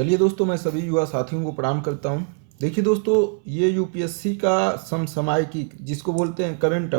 चलिए दोस्तों, मैं सभी युवा साथियों को प्रणाम करता हूं। देखिए दोस्तों, ये यूपीएससी का समसामयिकी जिसको बोलते हैं करंट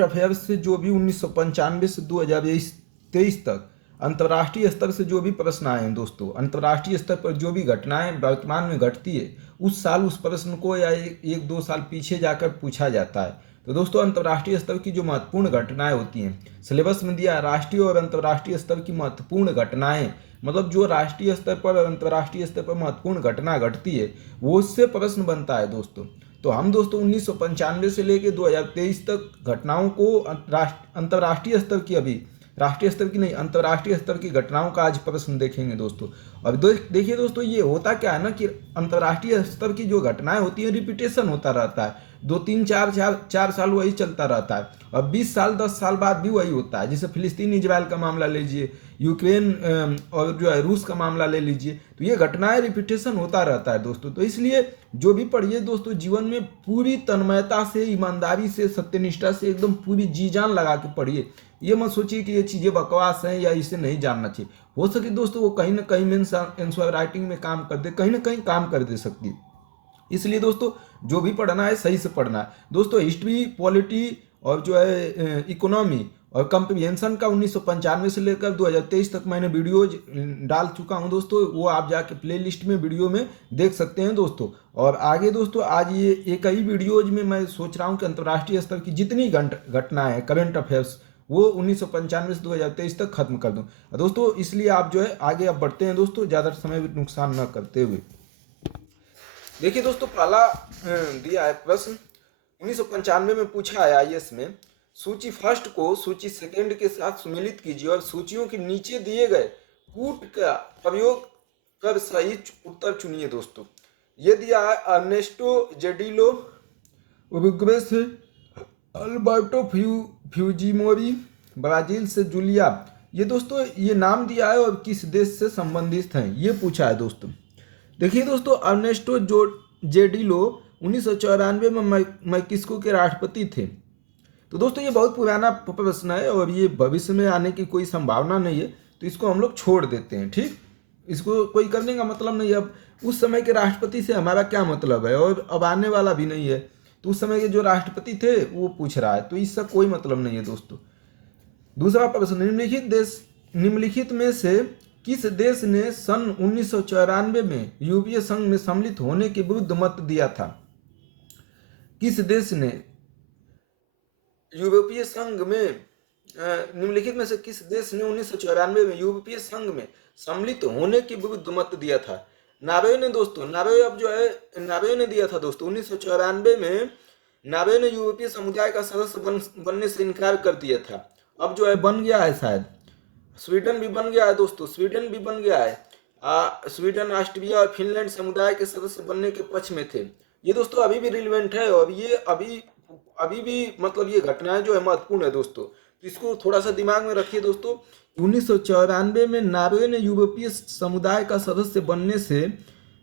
अफेयर्स से जो भी 1995 से 2023 तक अंतर्राष्ट्रीय स्तर से जो भी प्रश्न आए हैं दोस्तों, अंतर्राष्ट्रीय स्तर पर जो भी घटनाएं वर्तमान में घटती है उस साल उस प्रश्न को या एक दो साल पीछे जाकर पूछा जाता है। तो दोस्तों, अंतर्राष्ट्रीय स्तर की जो महत्वपूर्ण घटनाएं होती हैं सिलेबस में दिया, राष्ट्रीय और अंतर्राष्ट्रीय स्तर की महत्वपूर्ण घटनाएं, मतलब जो राष्ट्रीय स्तर पर और अंतर्राष्ट्रीय स्तर पर महत्वपूर्ण घटना घटती है वो उससे प्रश्न बनता है दोस्तों। तो हम दोस्तों 1995 से लेकर 2023 तक घटनाओं को अंतर्राष्ट्रीय स्तर की, अभी राष्ट्रीय स्तर की नहीं अंतर्राष्ट्रीय स्तर की घटनाओं का आज प्रश्न देखेंगे दोस्तों। अब देखिए दोस्तों, ये होता क्या है ना कि अंतर्राष्ट्रीय स्तर की जो घटनाएं होती हैं रिपीटेशन होता रहता है, 2 3 4 4 साल वही चलता रहता है और 20 साल 10 साल बाद भी वही होता है। जैसे फिलिस्तीन इजराइल का मामला लीजिए, यूक्रेन और जो है रूस का मामला ले लीजिए, तो ये घटनाएं रिपीटेशन होता रहता है दोस्तों। तो इसलिए जो भी पढ़िए दोस्तों, जीवन में पूरी तन्मयता से, ईमानदारी से, सत्यनिष्ठा से एकदम पूरी जी जान लगा के पढ़िए। ये मत सोचिए कि ये चीज़ें बकवास हैं या इसे नहीं जानना चाहिए। हो सके दोस्तों वो कहीं ना कहीं मीन्स आंसर राइटिंग में काम कर दे, कहीं ना कहीं काम कर दे सकती है। इसलिए दोस्तों जो भी पढ़ना है सही से पढ़ना है दोस्तों। हिस्ट्री, पॉलिटी और जो है इकोनॉमी और कंप्रीहेंशन का 1995 से लेकर 2023 तक मैंने वीडियोज डाल चुका हूं दोस्तों, वो आप जाके प्लेलिस्ट में वीडियो में देख सकते हैं दोस्तों। और आगे दोस्तों आज ये एक ही वीडियोज में मैं सोच रहा हूं कि अंतर्राष्ट्रीय स्तर की जितनी घटनाएं हैं करंट अफेयर्स वो 1995 से 2023 तक खत्म कर दूं दोस्तों। इसलिए आप जो है आगे अब बढ़ते हैं दोस्तों, ज़्यादा समय भी नुकसान न करते हुए। देखिए दोस्तों, पहला दिया है प्रश्न 1995 में पूछा है आईएएस में, सूची फर्स्ट को सूची सेकंड के साथ सम्मिलित कीजिए और सूचियों के नीचे दिए गए कूट का प्रयोग कर सही उत्तर चुनिए दोस्तों। ये दिया है अर्नेस्टो जेडिलो, उरुग्वे से अल्बर्टो फ्यूजिमोरी, ब्राजील से जूलिया। ये दोस्तों ये नाम दिया है और किस देश से संबंधित हैं ये पूछा है दोस्तों। देखिए दोस्तों, अर्नेस्टो जेडिलो 1994 में मैक्सिको के राष्ट्रपति थे। तो दोस्तों ये बहुत पुराना प्रश्न है और ये भविष्य में आने की कोई संभावना नहीं है, तो इसको हम लोग छोड़ देते हैं। ठीक, इसको कोई करने का मतलब नहीं है। अब उस समय के राष्ट्रपति से हमारा क्या मतलब है, और अब आने वाला भी नहीं है, तो उस समय के जो राष्ट्रपति थे वो पूछ रहा है, तो इसका कोई मतलब नहीं है दोस्तों। दूसरा प्रश्न, निम्नलिखित में से किस देश ने सन 1994 में यूरोपीय संघ में सम्मिलित होने के विरुद्ध मत दिया था? किस देश ने यूरोपीय संघ में निम्नलिखित में से किस देश ने 1994 में यूरोपीय संघ में सम्मिलित होने के विरुद्ध मत दिया था? नॉर्वे ने दोस्तों, नॉर्वे ने दिया था दोस्तों 1994 में। नॉर्वे ने यूरोपीय समुदाय का सदस्य बनने से इनकार कर दिया था। अब जो है बन गया है, शायद स्वीडन भी बन गया है दोस्तों, स्वीडन भी बन गया है। स्वीडन, ऑस्ट्रिया और फिनलैंड समुदाय के सदस्य बनने के पक्ष में थे। ये दोस्तों अभी भी रिलेवेंट है और ये अभी भी मतलब ये घटनाएं जो है महत्वपूर्ण है दोस्तों, तो इसको थोड़ा सा दिमाग में रखिए दोस्तों। 1994 में नॉर्वे ने यूरोपीय समुदाय का सदस्य बनने से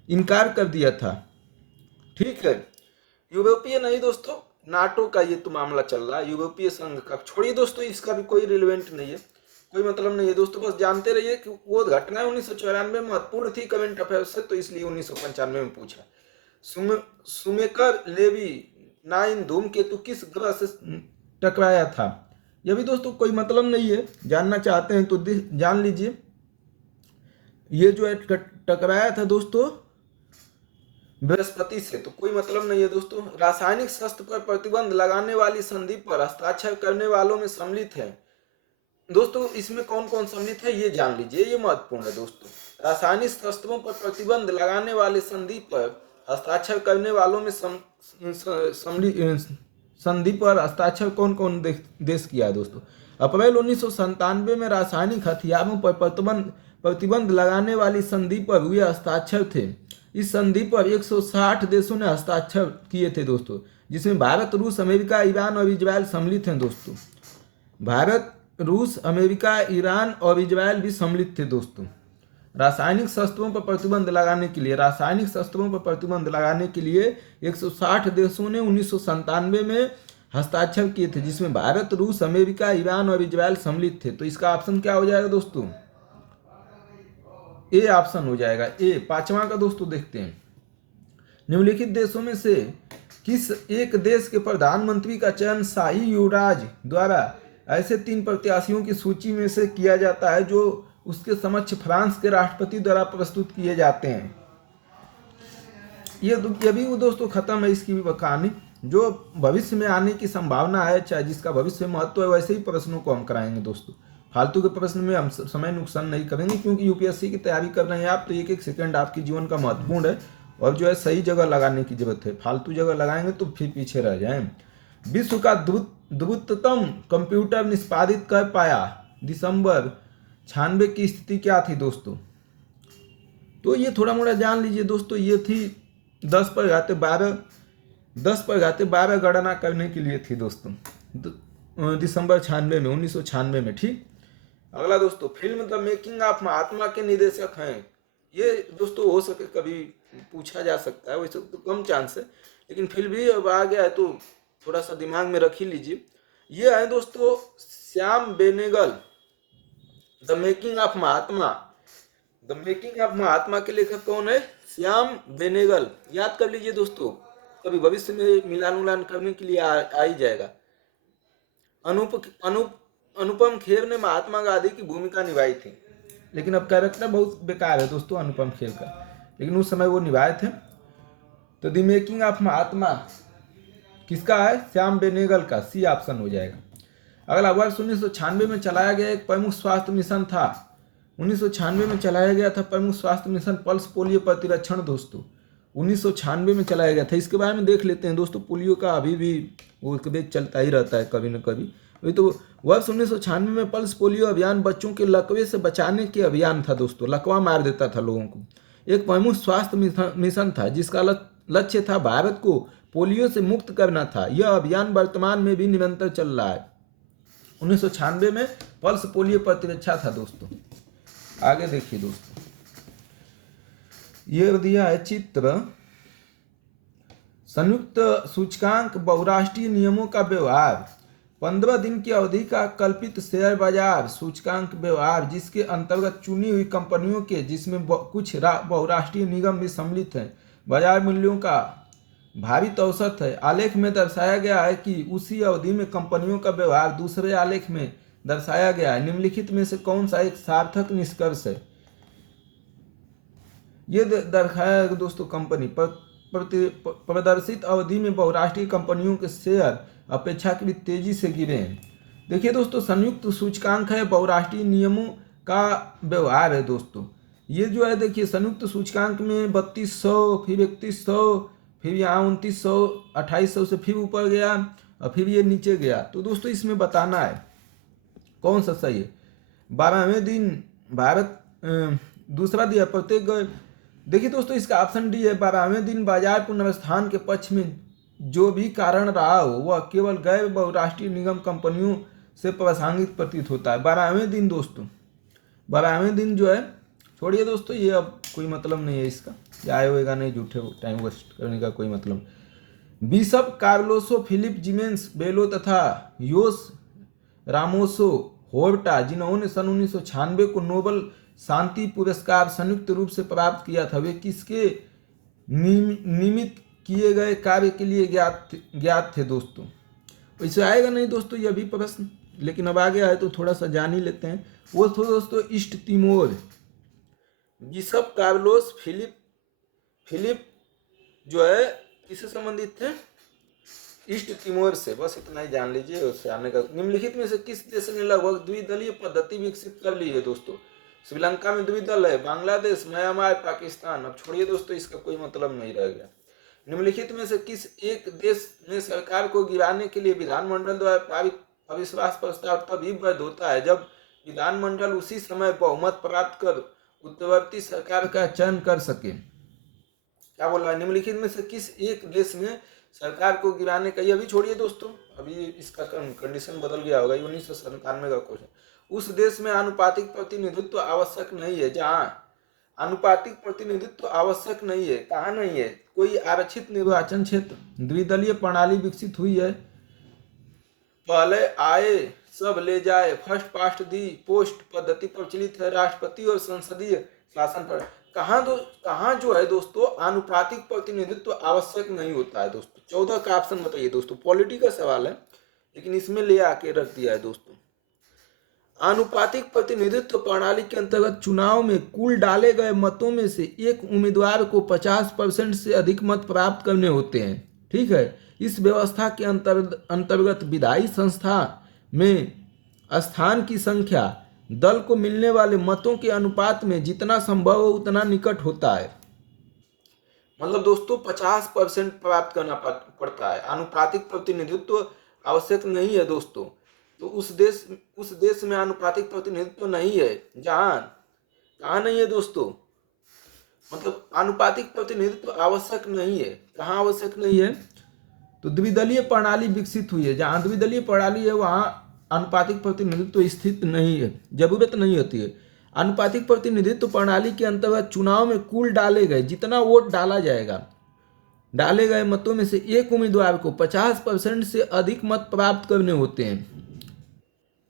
इनकार कर दिया था। ठीक है, यूरोपीय नहीं दोस्तों, नाटो का ये तो मामला चल रहा है, यूरोपीय संघ का छोड़िए दोस्तों, इसका भी कोई रिलेवेंट नहीं है, कोई मतलब नहीं है दोस्तों। बस जानते रहिए कि वो घटना 1994 में महत्वपूर्ण थी करंट अफेयर से, तो इसलिए 1995 में पूछा। सुमेकर लेवी 9 धूमकेतु किस ग्रह से टकराया था? यह भी दोस्तों कोई मतलब नहीं है, जानना चाहते हैं तो जान लीजिए। ये जो है टकराया था दोस्तों बृहस्पति से, तो कोई मतलब नहीं है दोस्तों। रासायनिक शस्त्र पर प्रतिबंध लगाने वाली संधि पर हस्ताक्षर करने वालों में सम्मिलित है दोस्तों। इसमें कौन कौन सम्मिलित है ये जान लीजिए, ये महत्वपूर्ण है दोस्तों। रासायनिक शस्त्रों पर प्रतिबंध लगाने वाले संधि पर हस्ताक्षर करने वालों में संधि पर हस्ताक्षर कौन कौन देश किया है दोस्तों? अप्रैल 1997 में रासायनिक हथियारों पर प्रतिबंध लगाने वाली संधि पर हुए हस्ताक्षर थे। इस संधि पर 160 देशों ने हस्ताक्षर किए थे दोस्तों, जिसमें भारत, रूस, अमेरिका, ईरान और इजराइल सम्मिलित हैं दोस्तों। भारत, रूस, अमेरिका, ईरान और इजराइल भी सम्मिलित थे दोस्तों। रासायनिक शस्त्रों पर प्रतिबंध लगाने के लिए 160 देशों ने 1997 में हस्ताक्षर किए थे, जिसमें भारत, रूस, अमेरिका, ईरान और इजराइल सम्मिलित थे। तो इसका ऑप्शन क्या हो जाएगा दोस्तों? ए ऑप्शन हो जाएगा ए। पांचवा का दोस्तों देखते हैं, निम्नलिखित देशों में से किस एक देश के प्रधानमंत्री का चयन शाही युवराज द्वारा ऐसे 3 प्रत्याशियों की सूची में से किया जाता है जो उसके समक्ष फ्रांस के राष्ट्रपति द्वारा प्रस्तुत किए जाते हैं। ये भी वो दोस्तों खत्म है इसकी भी कहानी। जो भविष्य में आने की संभावना है, चाहे जिसका भविष्य में महत्व है, वैसे ही प्रश्नों को हम कराएंगे दोस्तों। फालतू के प्रश्न में हम समय नुकसान नहीं करेंगे, क्योंकि यूपीएससी की तैयारी कर रहे हैं आप, तो एक एक सेकंड आपके जीवन का महत्वपूर्ण है और जो है सही जगह लगाने की जरूरत है। फालतू जगह लगाएंगे तो फिर पीछे रह जाएं। विश्व का द्रुततम कंप्यूटर निष्पादित कर पाया दिसंबर 96 की स्थिति क्या थी दोस्तों? तो ये थोड़ा मोड़ा जान लीजिए दोस्तों। ये थी 10 पर घाते 12 गणना करने के लिए थी दोस्तों, दिसंबर 96 में, 1996 में। ठीक, अगला दोस्तों, film the making of Mahatma के निर्देशक हैं। ये दोस्तों हो सके कभी पूछा जा सकता है, वैसे तो कम चांस है, लेकिन फिर भी अब आ गया है तो थोड़ा सा दिमाग में रख ही लीजिए। ये है दोस्तों Shyam Benegal. The making of Mahatma, the making of Mahatma के लेखक कौन है? श्याम बेनेगल। याद कर लीजिए दोस्तों, कभी भविष्य में मिलान उलान करने के लिए आ ही जाएगा। अनुपम खेर ने महात्मा गांधी की भूमिका निभाई थी, लेकिन अब कैरेक्टर बहुत बेकार है दोस्तों अनुपम खेर का, लेकिन उस समय वो निभाए थे। तो द मेकिंग ऑफ महात्मा किसका है? श्याम बेनेगल का, सी ऑप्शन हो जाएगा। अगला, वर्ष 1996 में चलाया गया एक प्रमुख स्वास्थ्य मिशन था। 1996 में चलाया गया था प्रमुख स्वास्थ्य मिशन पल्स पोलियो प्रतिरक्षण दोस्तों। 1996 में चलाया गया था। इसके बारे में देख लेते हैं दोस्तों। पोलियो का अभी भी वो कभी चलता ही रहता है कभी न कभी। वही तो वर्ष 1996 में पल्स पोलियो अभियान बच्चों के लकवे से बचाने के अभियान था दोस्तों। लकवा मार देता था लोगों को। एक प्रमुख स्वास्थ्य मिशन था जिसका लक्ष्य था भारत को पोलियो से मुक्त करना था। यह अभियान वर्तमान में भी निरंतर चल रहा है। 1996 में पल्स पोलियो प्रतिरक्षा था दोस्तों। आगे देखिए दोस्तों, ये दिया है चित्र। संयुक्त सूचकांक बहुराष्ट्रीय नियमों का व्यवहार। 15 दिन की अवधि का कल्पित शेयर बाजार सूचकांक व्यवहार, जिसके अंतर्गत चुनी हुई कंपनियों के, जिसमें कुछ बहुराष्ट्रीय निगम भी सम्मिलित हैं, बाजार मूल्यों का भारित औसत है। आलेख में दर्शाया गया है कि उसी अवधि में कंपनियों का व्यवहार दूसरे आलेख में दर्शाया गया है। निम्नलिखित में से कौन सा एक सार्थक निष्कर्ष है? ये दर्शाया है दोस्तों, कंपनी प्रदर्शित अवधि में बहुराष्ट्रीय कंपनियों के शेयर अपेक्षाकृत तेजी से गिरे हैं। देखिए दोस्तों, संयुक्त सूचकांक है, बहुराष्ट्रीय नियमों का व्यवहार है दोस्तों। ये जो है देखिए, संयुक्त सूचकांक में 3200, फिर 3100, फिर यहाँ 2900, 2800 से फिर ऊपर गया और फिर ये नीचे गया। तो दोस्तों इसमें बताना है कौन सा सही है। 12वें दिन भारत दूसरा दिया प्रत्येक। देखिए दोस्तों, इसका ऑप्शन डी है। 12वें दिन बाजार पुनर्स्थान के पक्ष में जो भी कारण रहा हो वह केवल गैर बहुराष्ट्रीय निगम कंपनियों से प्रासंगिक प्रतीत होता है। 12वें दिन दोस्तों, 12वें दिन जो है, छोड़िए दोस्तों, ये अब कोई मतलब नहीं है इसका, आए होएगा नहीं, झूठे टाइम वेस्ट करने का कोई मतलब। बिशप कार्लोसो फिलिप जिमेंस बेलो तथा योस रामोसो होर्टा, जिन्होंने सन 1996 को नोबल शांति पुरस्कार संयुक्त रूप से प्राप्त किया था, वे किसके निमित्त किए गए कार्य के लिए ज्ञात थे दोस्तों? वैसे आएगा नहीं दोस्तों यह भी प्रश्न, लेकिन अब आ गया है तो थोड़ा सा जान ही लेते हैं। वो तो दोस्तों East Timor, bishop Carlos Filipe जो है किससे संबंधित थे? ईस्ट तिमोर से। बस इतना ही जान लीजिए उससे आने का। निम्नलिखित में से किस देश ने लगभग द्विदलीय पद्धति विकसित कर ली है दोस्तों? श्रीलंका में द्विदल है, बांग्लादेश, म्यांमार, पाकिस्तान। अब छोड़िए दोस्तों, इसका कोई मतलब नहीं रह गया। निम्नलिखित में से किस एक देश में सरकार को गिराने के लिए विधानमंडल द्वारा पारित अविश्वास प्रस्ताव तभी वैध होता है जब विधानमंडल उसी समय बहुमत प्राप्त कर उत्तरवर्ती सरकार का चयन कर सके? क्या बोल रहा है? निम्नलिखित में से किस एक देश में सरकार को गिराने का, ये अभी छोड़िए दोस्तों, अभी इसका कंडीशन बदल गया होगा, 1997 का क्वेश्चन। उस देश में आनुपातिक प्रतिनिधित्व आवश्यक नहीं है। जहां आनुपातिक प्रतिनिधित्व आवश्यक नहीं है, कहाँ नहीं है? कोई आरक्षित निर्वाचन क्षेत्र, द्विदलीय प्रणाली विकसित हुई है, पहले आए सब ले जाए, फर्स्ट पास्ट दी पोस्ट पद्धति प्रचलित है, राष्ट्रपति और संसदीय शासन पर कहाँ जो है दोस्तों आनुपातिक प्रतिनिधित्व आवश्यक नहीं होता है दोस्तों। 14 का ऑप्शन बताइए दोस्तों, पॉलिटी का सवाल है लेकिन इसमें ले आके रख दिया है दोस्तों। आनुपातिक प्रतिनिधित्व प्रणाली के अंतर्गत चुनाव में कुल डाले गए मतों में से एक उम्मीदवार को 50% से अधिक मत प्राप्त करने होते हैं। ठीक है, इस व्यवस्था के अंतर्गत विधायी संस्था में स्थान की संख्या दल को मिलने वाले मतों के अनुपात में जितना संभव हो उतना निकट होता है। मतलब दोस्तों 50% प्राप्त करना पड़ता है, आनुपातिक प्रतिनिधित्व आवश्यक नहीं है दोस्तों। तो उस देश में आनुपातिक प्रतिनिधित्व नहीं है जहाँ कहाँ नहीं है दोस्तों, मतलब आनुपातिक प्रतिनिधित्व आवश्यक नहीं है। कहाँ आवश्यक नहीं है? तो द्विदलीय प्रणाली विकसित हुई है, जहाँ द्विदलीय प्रणाली है वहाँ आनुपातिक प्रतिनिधित्व स्थित नहीं है, जरूरत नहीं होती है। आनुपातिक प्रतिनिधित्व प्रणाली के अंतर्गत चुनाव में कुल डाले गए जितना वोट डाला जाएगा, डाले गए मतों में से एक उम्मीदवार को 50% से अधिक मत प्राप्त करने होते हैं।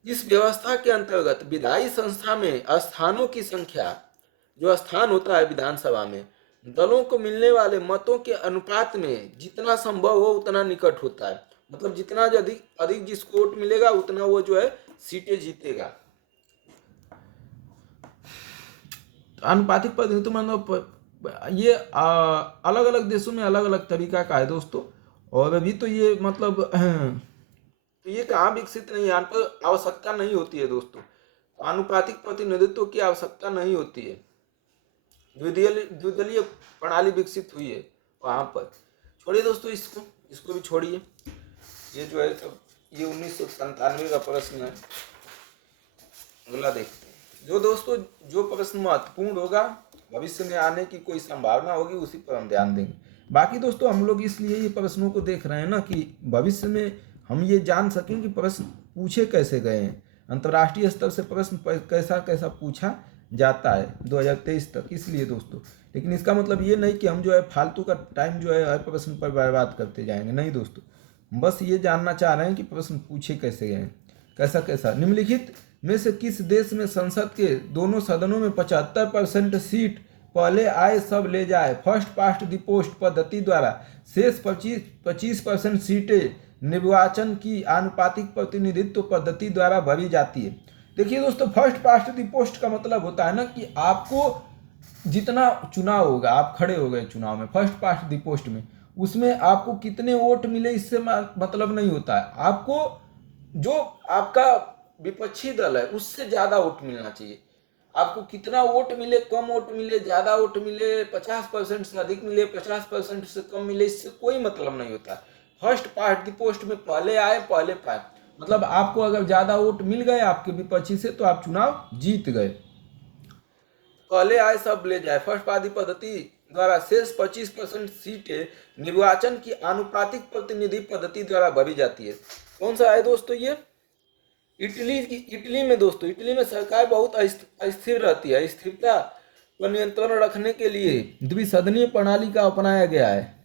इस व्यवस्था के अंतर्गत विधायी संस्था में स्थानों की संख्या, जो स्थान होता है विधानसभा में, दलों को मिलने वाले मतों के अनुपात में जितना संभव हो उतना निकट होता है। मतलब जितना अधिक जिसको वोट मिलेगा उतना वो जो है सीटें जीतेगा। आनुपातिक प्रतिनिधित्व मतलब ये अलग अलग देशों में अलग अलग तरीका का है दोस्तों। और अभी तो ये मतलब तो ये कहाँ विकसित नहीं है, यहाँ पर आवश्यकता नहीं होती है दोस्तों, आनुपातिक प्रतिनिधित्व की आवश्यकता नहीं होती है। द्विदलीय प्रणाली विकसित हुई है वहाँ पर। छोड़िए दोस्तों इसको भी छोड़िए, ये जो है सब ये 1997 का प्रश्न है। अगला देखते हैं। जो दोस्तों जो प्रश्न महत्वपूर्ण होगा, भविष्य में आने की कोई संभावना होगी, उसी पर हम ध्यान देंगे। बाकी दोस्तों हम लोग इसलिए ये प्रश्नों को देख रहे हैं ना कि भविष्य में हम ये जान सकें कि प्रश्न पूछे कैसे गए हैं, अंतर्राष्ट्रीय स्तर से प्रश्न कैसा कैसा पूछा जाता है 2023 तक, इसलिए दोस्तों। लेकिन इसका मतलब ये नहीं कि हम जो है फालतू का टाइम जो है हर प्रश्न पर बर्बाद करते जाएंगे, नहीं दोस्तों। बस ये जानना चाह रहे हैं कि प्रश्न पूछे कैसे गए हैं, कैसा। निम्नलिखित में से किस देश में संसद के दोनों सदनों में 75% सीट पहले आए सब ले जाए फर्स्ट पास्ट द पोस्ट पद्धति द्वारा शेष 25% सीटें निर्वाचन की आनुपातिक प्रतिनिधित्व पद्धति द्वारा भरी जाती है? देखिए दोस्तों, फर्स्ट पास्ट द पोस्ट का मतलब होता है ना कि आपको जितना चुनाव होगा, आप खड़े हो गए चुनाव में फर्स्ट पास्ट द पोस्ट में, उसमें आपको कितने वोट मिले इससे मतलब नहीं होता है। आपको जो आपका विपक्षी दल है उससे ज्यादा वोट मिलना चाहिए। आपको कितना वोट मिले, कम वोट मिले, ज्यादा वोट मिले, 50% से अधिक मिले, 50% से कम मिले, इससे कोई मतलब नहीं होता। फर्स्ट पास्ट द पोस्ट में पहले आए पहले पाए, मतलब आपको अगर ज्यादा वोट मिल गए आपके विपक्षी से तो आप चुनाव जीत गए। पहले आए सब ले जाए फर्स्ट पास्ट द पद्धति द्वारा शेष 25% सीटें निर्वाचन की आनुपातिक प्रतिनिधि पद्धति द्वारा भरी जाती है। कौन सा है दोस्तों ये? इटली में दोस्तों, इटली में सरकार बहुत अस्थिर रहती है। स्थिरता पर नियंत्रण रखने के लिए द्विसदनीय प्रणाली का अपनाया गया है।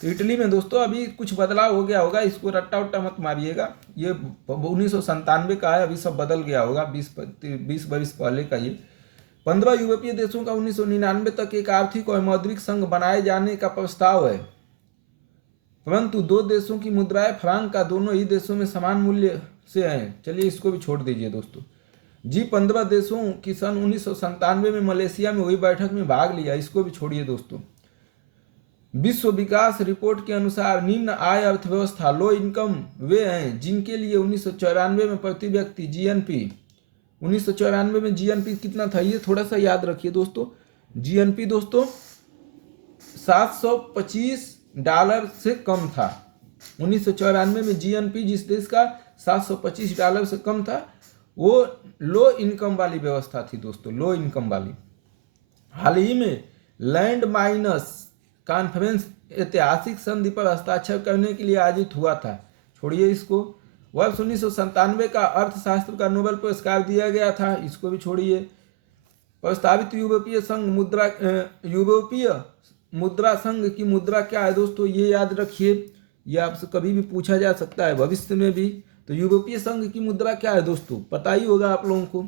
तो इटली में दोस्तों अभी कुछ बदलाव हो गया होगा, इसको रट्टा उट्टा मत मारिएगा। ये 1997 का है, अभी सब बदल गया होगा, 20 वर्ष पहले का ये। 15 यूरोपीय देशों का 1999 तक एक आर्थिक और मौद्रिक संघ बनाए जाने का प्रस्ताव है, परंतु 2 देशों की मुद्राएं फ्रांक का दोनों ही देशों में समान मूल्य से हैं। चलिए इसको भी छोड़ दीजिए दोस्तों। G15 देशों की सन 1997 में मलेशिया में हुई बैठक में भाग लिया, इसको भी छोड़िए दोस्तों। विश्व विकास रिपोर्ट के अनुसार निम्न आय अर्थव्यवस्था लो इनकम वे हैं जिनके लिए 1994 में प्रति व्यक्ति जीएनपी, 1994 में जीएनपी कितना था ये थोड़ा सा याद रखिए दोस्तों। जीएनपी दोस्तों $725 से कम था। 1994 में जीएनपी जिस देश का $725 से कम था वो लो इनकम वाली व्यवस्था थी दोस्तों, लो इनकम वाली। हाल ही में लैंड माइनस कॉन्फ्रेंस ऐतिहासिक संधि पर हस्ताक्षर करने के लिए आयोजित हुआ था। छोड़िए इसको। वर्ष 1997 का अर्थशास्त्र का नोबेल पुरस्कार दिया गया था, इसको भी छोड़िए। प्रस्तावित यूरोपीय मुद्रा संघ की मुद्रा क्या है दोस्तों, ये याद रखिए, ये आपसे कभी भी पूछा जा सकता है भविष्य में भी। तो यूरोपीय संघ की मुद्रा क्या है दोस्तों, पता ही होगा आप लोगों को।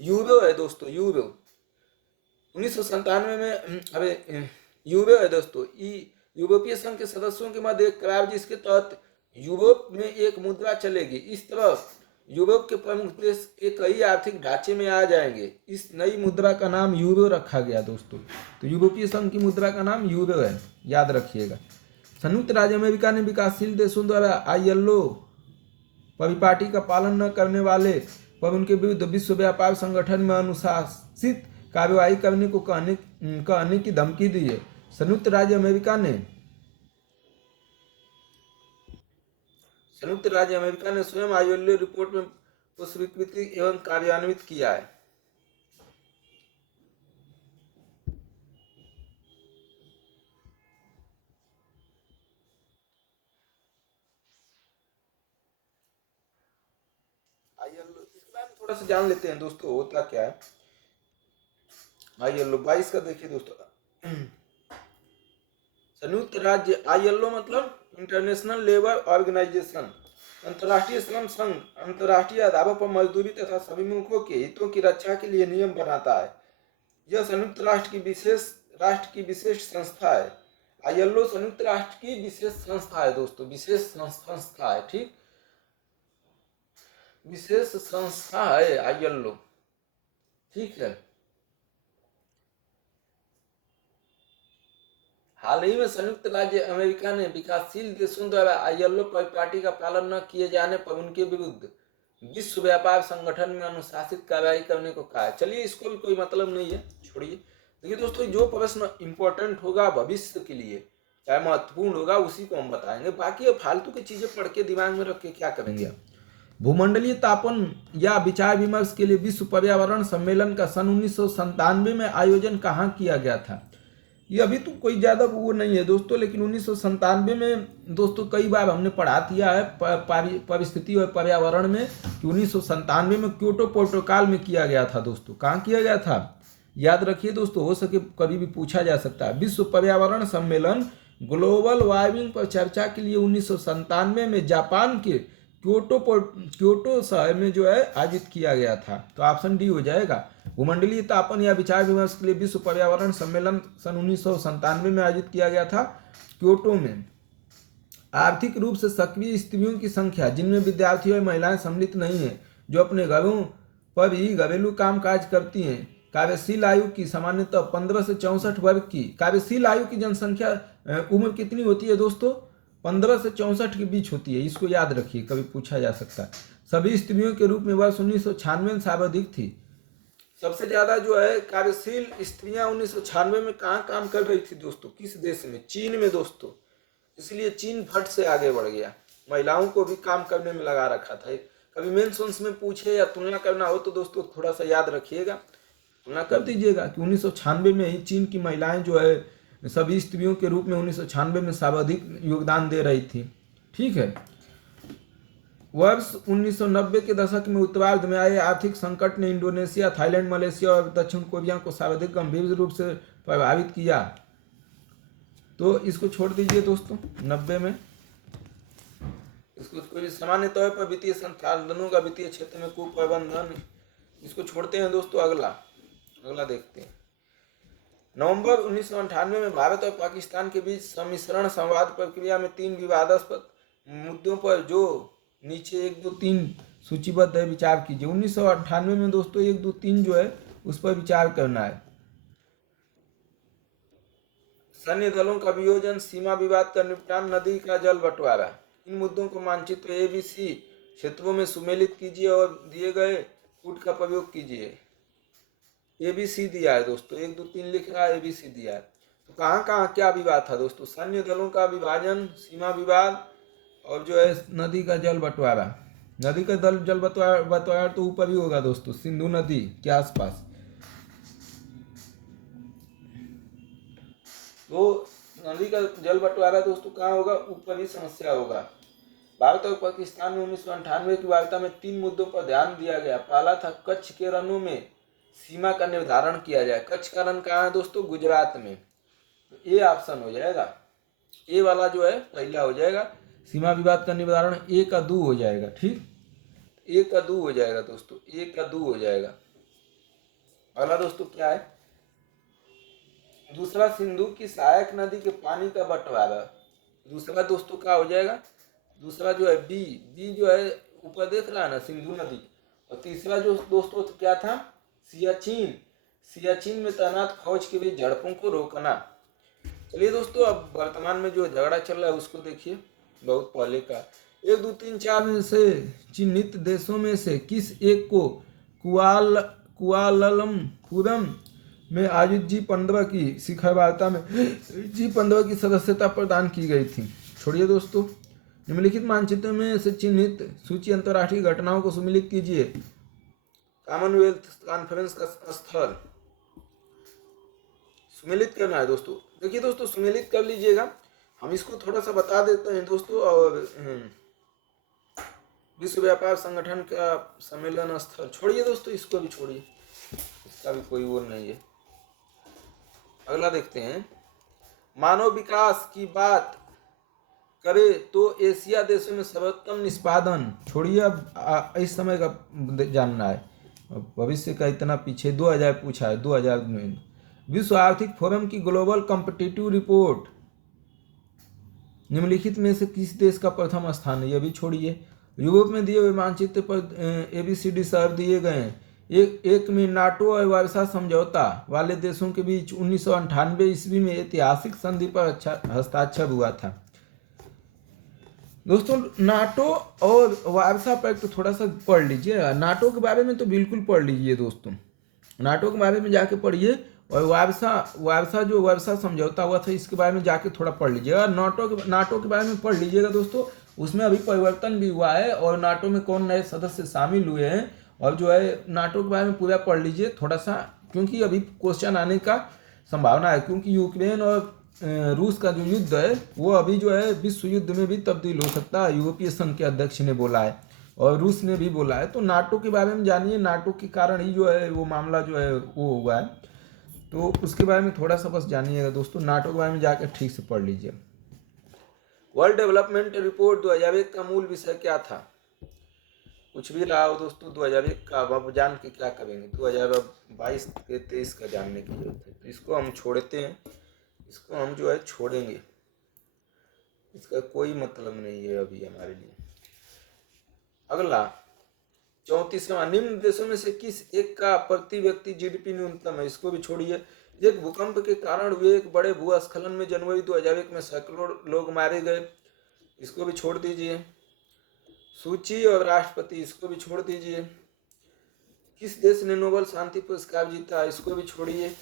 यूरो है दोस्तों, यूरो। 1997 में यूरो है दोस्तों। यूरोपीय संघ के सदस्यों के मध्य एक करार जिसके तहत यूरोप में एक मुद्रा चलेगी। इस तरह यूरोप के प्रमुख देश एक कई आर्थिक ढांचे में आ जाएंगे। इस नई मुद्रा का नाम यूरो रखा गया दोस्तों। तो यूरोपीय संघ की मुद्रा का नाम यूरो है, याद रखिएगा। संयुक्त राज्य अमेरिका ने विकासशील देशों द्वारा ILO परिपाटी का पालन न करने वाले पर उनके विरुद्ध विश्व व्यापार संगठन में अनुशासित कार्यवाही करने को कहने की धमकी दी है। संयुक्त राज्य अमेरिका ने स्वयं ILO रिपोर्ट में को स्वीकृति एवं कार्यान्वित किया है। ILO इसके बारे में थोड़ा सा जान लेते हैं दोस्तों, होता क्या है। ILO 22 का देखिए दोस्तों। संयुक्त राज्य ILO मतलब इंटरनेशनल लेबर ऑर्गेनाइजेशन, अंतर्राष्ट्रीय श्रम संघ अंतर्राष्ट्रीय आधारों पर मजदूरी तथा श्रमिकों के हितों की रक्षा के लिए नियम बनाता है। यह संयुक्त राष्ट्र की विशेष संस्था है। ILO संयुक्त राष्ट्र की विशेष संस्था है दोस्तों, विशेष संस्था है, ठीक, विशेष संस्था है ILO, ठीक है। हाल ही में संयुक्त राज्य अमेरिका ने विकासशील देशों द्वारा ILO परिपाटी का पालन न किए जाने पर उनके विरुद्ध विश्व व्यापार संगठन में अनुशासित कार्रवाई करने को कहा है। चलिए, इसको भी कोई मतलब नहीं है, छोड़िए। देखिए दोस्तों, जो प्रश्न इंपॉर्टेंट होगा भविष्य के लिए, चाहे महत्वपूर्ण होगा, उसी को हम बताएंगे। बाकी फालतू की चीजें पढ़ के दिमाग में रख के क्या करेंगे आप। भूमंडलीय तापन या विचार विमर्श के लिए विश्व पर्यावरण सम्मेलन का सन 1997 में आयोजन कहाँ किया गया था। ये अभी तो कोई ज़्यादा वो नहीं है दोस्तों, लेकिन 1997 में दोस्तों कई बार हमने पढ़ा दिया है परिस्थिति और पर्यावरण में कि 1997 में क्योटो प्रोटोकॉल में किया गया था दोस्तों। कहाँ किया गया था, याद रखिए दोस्तों, हो सके कभी भी पूछा जा सकता है। विश्व पर्यावरण सम्मेलन ग्लोबल वार्मिंग पर चर्चा के लिए 1997 में जापान के क्योटो शहर में जो है आयोजित किया गया था। तो ऑप्शन डी हो जाएगा। भूमंडलीय तापन या विचार विमर्श के लिए विश्व पर्यावरण सम्मेलन सन 1997 में आयोजित किया गया था क्योटो में। आर्थिक रूप से सक्रिय स्त्रियों की संख्या जिनमें विद्यार्थी और महिलाएं सम्मिलित नहीं है, जो अपने घरों पर ही घरेलू काम काज करती हैं। कार्यशील आयु की सामान्यतः 15 से 64 वर्ग की कार्यशील आयु की जनसंख्या उम्र कितनी होती है दोस्तों, 15 से 64 के बीच होती है। इसको याद रखिए, कभी पूछा जा सकता है। सभी स्त्रियों के रूप में वर्ष 1996 में सर्वाधिक थी। सबसे ज्यादा जो है कार्यशील स्त्रियां 1996 में कहाँ काम कर रही थी दोस्तों, किस देश में, चीन में दोस्तों। इसलिए चीन फट से आगे बढ़ गया, महिलाओं को भी काम करने में लगा रखा था। कभी मेंस में पूछे या तुलना करना हो तो दोस्तों थोड़ा सा याद रखिएगा, तुलना कर दीजिएगा कि 1996 में ही चीन की महिलाएं जो है सभी स्त्रियों के रूप में 1996 में सर्वाधिक योगदान दे रही थी, ठीक है। वर्ष 1990 के दशक में उत्तरार्ध में आए आर्थिक संकट ने इंडोनेशिया, थाईलैंड, मलेशिया और दक्षिण कोरिया को सर्वाधिक गंभीर रूप से प्रभावित किया। तो इसको छोड़ दीजिए दोस्तों। 90 में इसको सामान्य तौर पर वित्तीय संसाधनों का वित्तीय क्षेत्र में कुप्रबंधन, इसको छोड़ते हैं दोस्तों। अगला देखते हैं। नवंबर 1998 में भारत और पाकिस्तान के बीच सम्मिश्रण संवाद प्रक्रिया में 3 विवादास्पद मुद्दों पर जो नीचे 1, 2, 3 सूचीबद्ध है, विचार कीजिए। 1998 में दोस्तों 1, 2, 3 जो है उस पर विचार करना है। सैन्य दलों का वियोजन, सीमा विवाद का निपटान, नदी का जल बंटवारा। इन मुद्दों को मानचित्र ABC क्षेत्रों में सुमेलित कीजिए और दिए गए कूट का प्रयोग कीजिए। ABC दिया है दोस्तों, 1, 2, 3 लिख रहा है, ABC दिया है। तो कहाँ कहाँ क्या विवाद था दोस्तों, सैन्य दलों का विभाजन, सीमा विवाद और जो है नदी का जल बंटवारा। नदी का जल बंटवारा तो ऊपर ही होगा दोस्तों, सिंधु नदी के आसपास। तो नदी का जल बंटवारा दोस्तों कहाँ होगा, ऊपर ही समस्या होगा। भारत और पाकिस्तान में 1998 की वार्ता में 3 मुद्दों पर ध्यान दिया गया। पहला था कच्छ के रनों में सीमा का निर्धारण किया जाए। कच्छ का रन कहाँ है दोस्तों, गुजरात में। तो ए ऑप्शन हो जाएगा, ए वाला जो है पहला हो जाएगा। सीमा विवाद का निर्धारण 1 का 2 हो जाएगा, ठीक, 1 का 2 हो जाएगा दोस्तों, 1 का 2 हो जाएगा। अगला दोस्तों क्या है, दूसरा सिंधु की सहायक नदी के पानी का बंटवारा। दूसरा दोस्तों क्या हो जाएगा, दूसरा जो है बी, बी जो है ऊपर देख रहा है ना सिंधु नदी। और तीसरा जो दोस्तों तो क्या था, सियाचिन, सियाचिन में तैनात फौज के बीच झड़पों को रोकना। चलिए दोस्तों, अब वर्तमान में जो झगड़ा चल रहा है उसको देखिए, बहुत पहले का। 1, 2, 3, 4 में से चिन्हित देशों में से किस एक को कुआलालमपुरम में आयोजित G15 की शिखर वार्ता में G15 की सदस्यता प्रदान की गई थी। छोड़िए दोस्तों, निम्नलिखित मानचित्र में से चिन्हित सूची अंतर्राष्ट्रीय घटनाओं को सम्मिलित कीजिए। कॉमनवेल्थ कॉन्फ्रेंस का स्थल सुमेलित करना है दोस्तों। देखिए दोस्तों, सुमेलित कर लीजिएगा, हम इसको थोड़ा सा बता देते हैं दोस्तों। और विश्व व्यापार संगठन का सम्मेलन स्थल, छोड़िए दोस्तों, इसको भी छोड़िए, इसका भी कोई वो नहीं है। अगला देखते हैं, मानव विकास की बात करे तो एशिया देशों में सर्वोत्तम निष्पादन। छोड़िए, अब इस समय का जानना है, भविष्य का इतना पीछे 2000 पूछा है, 2000 में। विश्व आर्थिक फोरम की ग्लोबल कॉम्पिटिटिव रिपोर्ट निम्नलिखित में से किस देश का प्रथम स्थान है, यह भी छोड़िए। यूरोप में दिए हुए मानचित्र पर ABCD शहर दिए गए हैं। एक में नाटो और वर्षा समझौता वाले देशों के बीच 1998 ईस्वी में ऐतिहासिक संधि पर हस्ताक्षर हुआ था। दोस्तों, नाटो और वार्सा पैक्ट थोड़ा सा पढ़ लीजिए। नाटो के बारे में तो बिल्कुल पढ़ लीजिए दोस्तों, नाटो के बारे में जाके पढ़िए। और वार्सा जो वर्षा समझौता हुआ था इसके बारे में जाके थोड़ा पढ़ लीजिएगा। नाटो के बारे में पढ़ लीजिएगा दोस्तों, उसमें अभी परिवर्तन भी हुआ है और नाटो में कौन नए सदस्य शामिल हुए हैं, और जो है नाटो के बारे में पूरा पढ़ लीजिए थोड़ा सा, क्योंकि अभी क्वेश्चन आने का संभावना है। क्योंकि यूक्रेन और रूस का जो युद्ध है वो अभी जो है विश्व युद्ध में भी तब्दील हो सकता है, यूरोपीय संघ के अध्यक्ष ने बोला है और रूस ने भी बोला है। तो नाटो के बारे में जानिए, नाटो के कारण ही जो है वो मामला जो है वो हुआ है, तो उसके बारे में थोड़ा सा बस जानिएगा दोस्तों। नाटो के बारे में जाकर ठीक से पढ़ लीजिए। वर्ल्ड डेवलपमेंट रिपोर्ट 2001 का मूल विषय क्या था, कुछ भी रहा हो दोस्तों 2001 का, अब जान के क्या करेंगे, 2022 के 23 का जानने की जरूरत है। तो इसको हम छोड़ते हैं, इसको हम जो है छोड़ेंगे, इसका कोई मतलब नहीं है अभी हमारे लिए। अगला 34वां, निम्न देशों में से किस एक का प्रति व्यक्ति GDP न्यूनतम है, इसको भी छोड़िए। एक भूकंप के कारण हुए एक बड़े भूस्खलन में जनवरी 2001 में सैकड़ों लोग मारे गए, इसको भी छोड़ दीजिए। सूची और राष्ट्रपति, इसको भी छोड़ दीजिए। किस देश ने नोबेल शांति पुरस्कार जीता, इसको भी छोड़िए।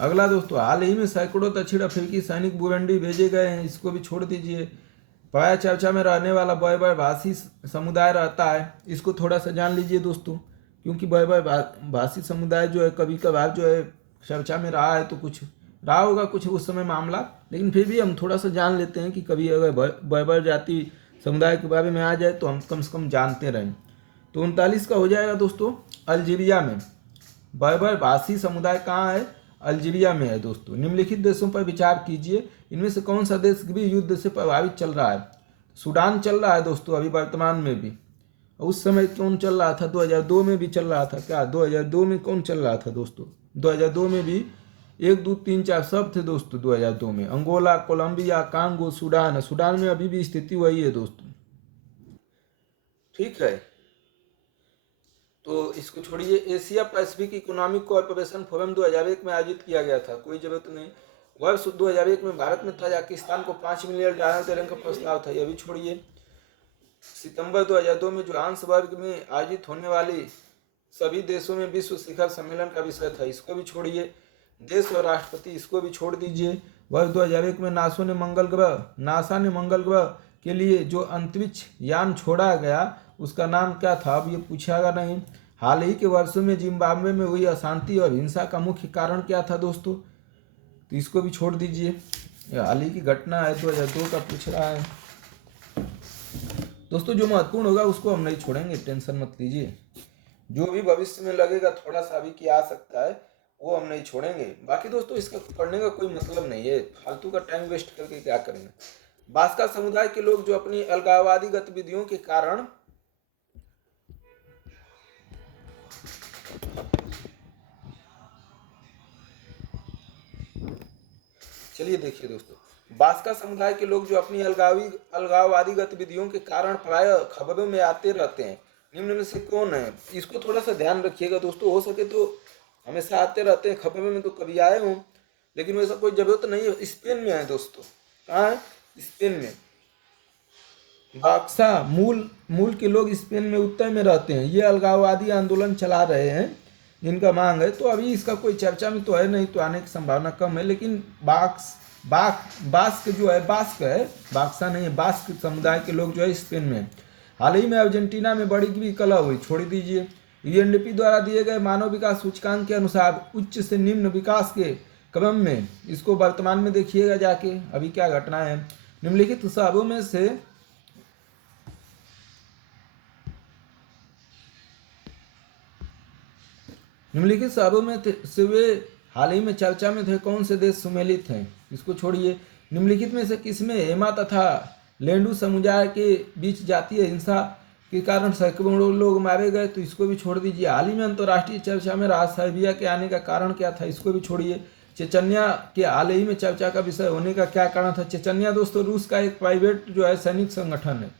अगला दोस्तों, हाल ही में सैकड़ों दक्षिण अफ्रीकी सैनिक बुरुंडी भेजे गए हैं, इसको भी छोड़ दीजिए। प्राय चर्चा में रहने वाला बर्बर भाषी समुदाय रहता है, इसको थोड़ा सा जान लीजिए दोस्तों, क्योंकि बर्बर भाषी समुदाय जो है कभी कभार जो है चर्चा में रहा है, तो कुछ रहा होगा कुछ उस समय मामला, लेकिन फिर भी हम थोड़ा सा जान लेते हैं कि कभी अगर बर्बर जाति समुदाय के बारे में आ जाए तो हम कम से कम जानते रहें। तो 39 का हो जाएगा दोस्तों, अल्जीरिया में। बर्बर भाषी समुदाय कहाँ है, अल्जीरिया में है दोस्तों। निम्नलिखित देशों पर विचार कीजिए, इनमें से कौन सा देश भी युद्ध से प्रभावित चल रहा है। सूडान चल रहा है दोस्तों अभी वर्तमान में भी, उस समय कौन चल रहा था, 2002 में भी चल रहा था क्या, 2002 में कौन चल रहा था दोस्तों, 2002 में भी 1, 2, 3, 4 सब थे दोस्तों 2002 में। Angola, Colombia, Congo, Sudan, Sudan में अभी भी स्थिति वही है दोस्तों, ठीक है। तो इसको छोड़िए। Asia Pacific economic corporation forum 2001 में आयोजित किया गया था, कोई जरूरत नहीं। वर्ष 2001 में भारत में तजाकिस्तान को $5 मिलियन देने का प्रस्ताव था, यह भी छोड़िए। सितंबर 2002 में जोहान्सबर्ग में आयोजित होने वाली सभी देशों में विश्व शिखर सम्मेलन का विषय था, इसको भी छोड़िए। देश और राष्ट्रपति, इसको भी छोड़ दीजिए। वर्ष 2001 में नासा ने मंगल ग्रह के लिए जो अंतरिक्ष यान छोड़ा गया उसका नाम क्या था, अब ये पूछागा नहीं। हाल ही के वर्षों में जिम्बाब्वे में हुई अशांति और हिंसा का मुख्य कारण क्या था दोस्तों, तो इसको भी छोड़ दीजिए, हाल ही की घटना है, 2002 का पूछ रहा है दोस्तों। जो महत्वपूर्ण होगा उसको हम नहीं छोड़ेंगे, टेंशन मत लीजिए। जो भी भविष्य में लगेगा थोड़ा सा भी कि आ सकता है वो हम नहीं छोड़ेंगे। बाकी दोस्तों इसका पढ़ने का कोई मतलब नहीं है, फालतू का टाइम वेस्ट करके क्या करेंगे। बास्का समुदाय के लोग जो अपनी अलगाववादी गतिविधियों के कारण चलिए देखिए दोस्तों, बास्का समुदाय के लोग जो अपनी अलगाववादी गतिविधियों के कारण प्राय खबरों में आते रहते हैं, निम्न में से कौन है? इसको थोड़ा सा ध्यान रखिएगा दोस्तों, हो सके तो हमेशा आते रहते हैं खबरों में, तो कभी आए हों, लेकिन वैसा कोई जरूरत नहीं है। स्पेन में है दोस्तों। कहाँ है? स्पेन में। बाक्सा मूल मूल के लोग स्पेन में उत्तर में रहते हैं। ये अलगाववादी आंदोलन चला रहे हैं जिनका मांग है, तो अभी इसका कोई चर्चा में तो है नहीं, तो आने की संभावना कम है। लेकिन बास्क जो है, बाक्सा नहीं है, बास्क समुदाय के लोग जो है स्पेन में। हाल ही में अर्जेंटीना में बड़ी भी कलह हुई, छोड़ दीजिए। यूएनडीपी द्वारा दिए गए मानव विकास सूचकांक के अनुसार उच्च से निम्न विकास के क्रम में, इसको वर्तमान में देखिएगा जाके अभी क्या घटना है। निम्नलिखित शहरों में से वे हाल ही में चर्चा में थे। कौन से देश सम्मिलित हैं? इसको छोड़िए। निम्नलिखित में से किसमें हेमा तथा लेंडू समुदाय के बीच जातीय हिंसा के कारण सैकड़ों लोग मारे गए? तो इसको भी छोड़ दीजिए। हाल ही में अंतर्राष्ट्रीय चर्चा में राज सर्बिया के आने का कारण क्या था? इसको भी छोड़िए। चेचन्या के हाल ही में चर्चा का विषय होने का क्या कारण था? चेचन्या दोस्तों रूस का एक प्राइवेट जो है सैनिक संगठन है।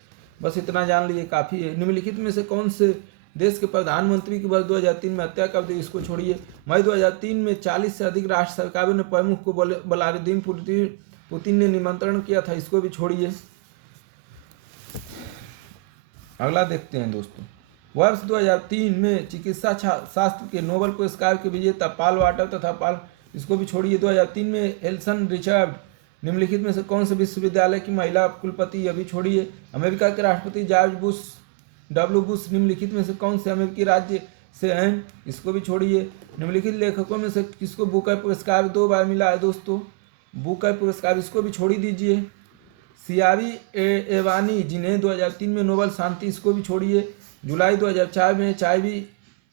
बस इतना जान लीजिए, काफ़ी है। निम्नलिखित में से कौन से देश के प्रधानमंत्री की वर्ष 2003 में हत्या कर दी? इसको छोड़िए। मई 2003 में 40 से अधिक राष्ट्र सरकारों ने प्रमुख को व्लादिमीर पुतिन ने निमंत्रण किया था। इसको भी छोड़िए। अगला देखते हैं दोस्तों। वर्ष 2003 में चिकित्सा शास्त्र के नोबेल पुरस्कार के विजेता पॉल वाटर तथा पॉल, इसको भी छोड़िए। 2003 में एल्सन रिचर्ड निम्नलिखित में से कौन से विश्वविद्यालय की महिला कुलपति? अभी छोड़िए। अमेरिका के राष्ट्रपति जॉर्ज डब्ल्यू बुश निम्नलिखित में से कौन से अमेरिकी राज्य से हैं? इसको भी छोड़िए। निम्नलिखित लेखकों में से किसको बुकर पुरस्कार 2 बार मिला है दोस्तों? बुकर पुरस्कार, इसको भी छोड़ दीजिए। सियारी एवानी जिन्हें 2003 में नोबेल शांति, इसको भी छोड़िए। जुलाई 2004 में HIV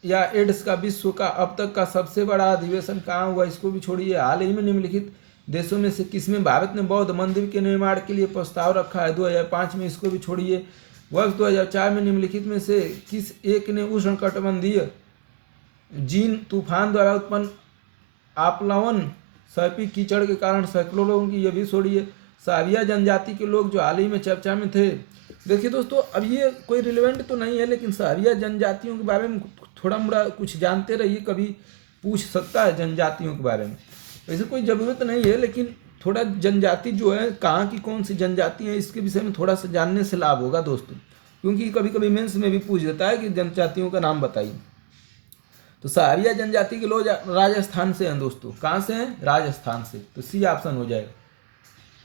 या एड्स का विश्व का अब तक का सबसे बड़ा अधिवेशन कहाँ हुआ? इसको भी छोड़िए। हाल ही में निम्नलिखित देशों में से किसमें भारत ने बौद्ध मंदिर के निर्माण के लिए प्रस्ताव रखा है? 2005 में, इसको भी छोड़िए। वर्ष 2004 में निम्नलिखित में से किस एक ने उष्णकटिबंधीय जीन तूफान द्वारा उत्पन्न आप्लावन सर्पी कीचड़ के कारण सैकड़ों लोगों की, यह भी छोड़िए। साविया जनजाति के लोग जो हाल ही में चर्चा में थे। देखिए दोस्तों, अब ये कोई रिलेवेंट तो नहीं है, लेकिन साविया जनजातियों के बारे में थोड़ा मोड़ा कुछ जानते रहिए, कभी पूछ सकता है जनजातियों के बारे में। वैसे कोई ज़रूरत नहीं है, लेकिन थोड़ा जनजाति जो है, कहाँ की कौन सी जनजाति है, इसके विषय में थोड़ा सा जानने से लाभ होगा दोस्तों, क्योंकि कभी कभी मेंस में भी पूछ देता है कि जनजातियों का नाम बताइए। तो सहारिया जनजाति के लोग राजस्थान से हैं दोस्तों। कहाँ से हैं? राजस्थान से। तो सी ऑप्शन हो जाएगा।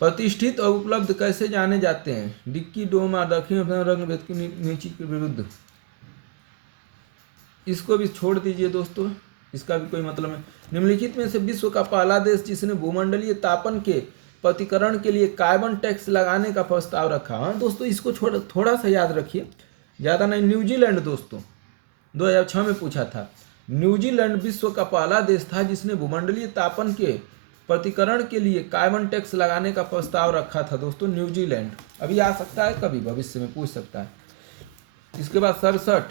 प्रतिष्ठित और उपलब्ध कैसे जाने जाते हैं? डिक्की डोमा दक्षिण रंग भेद की नीची के विरुद्ध, इसको भी छोड़ दीजिए दोस्तों, इसका भी कोई मतलब नहीं। निम्नलिखित में से विश्व का पहला देश जिसने भूमंडलीय तापन के प्रतिकरण के लिए कार्बन टैक्स लगाने का प्रस्ताव रखा? हाँ दोस्तों, इसको थोड़ा सा याद रखिए, ज़्यादा नहीं। न्यूजीलैंड दोस्तों, 2006 में पूछा था। न्यूजीलैंड विश्व का पहला देश था जिसने भूमंडलीय तापन के प्रतिकरण के लिए कार्बन टैक्स लगाने का प्रस्ताव रखा था दोस्तों, न्यूजीलैंड। अभी आ सकता है, कभी भविष्य में पूछ सकता है। इसके बाद 67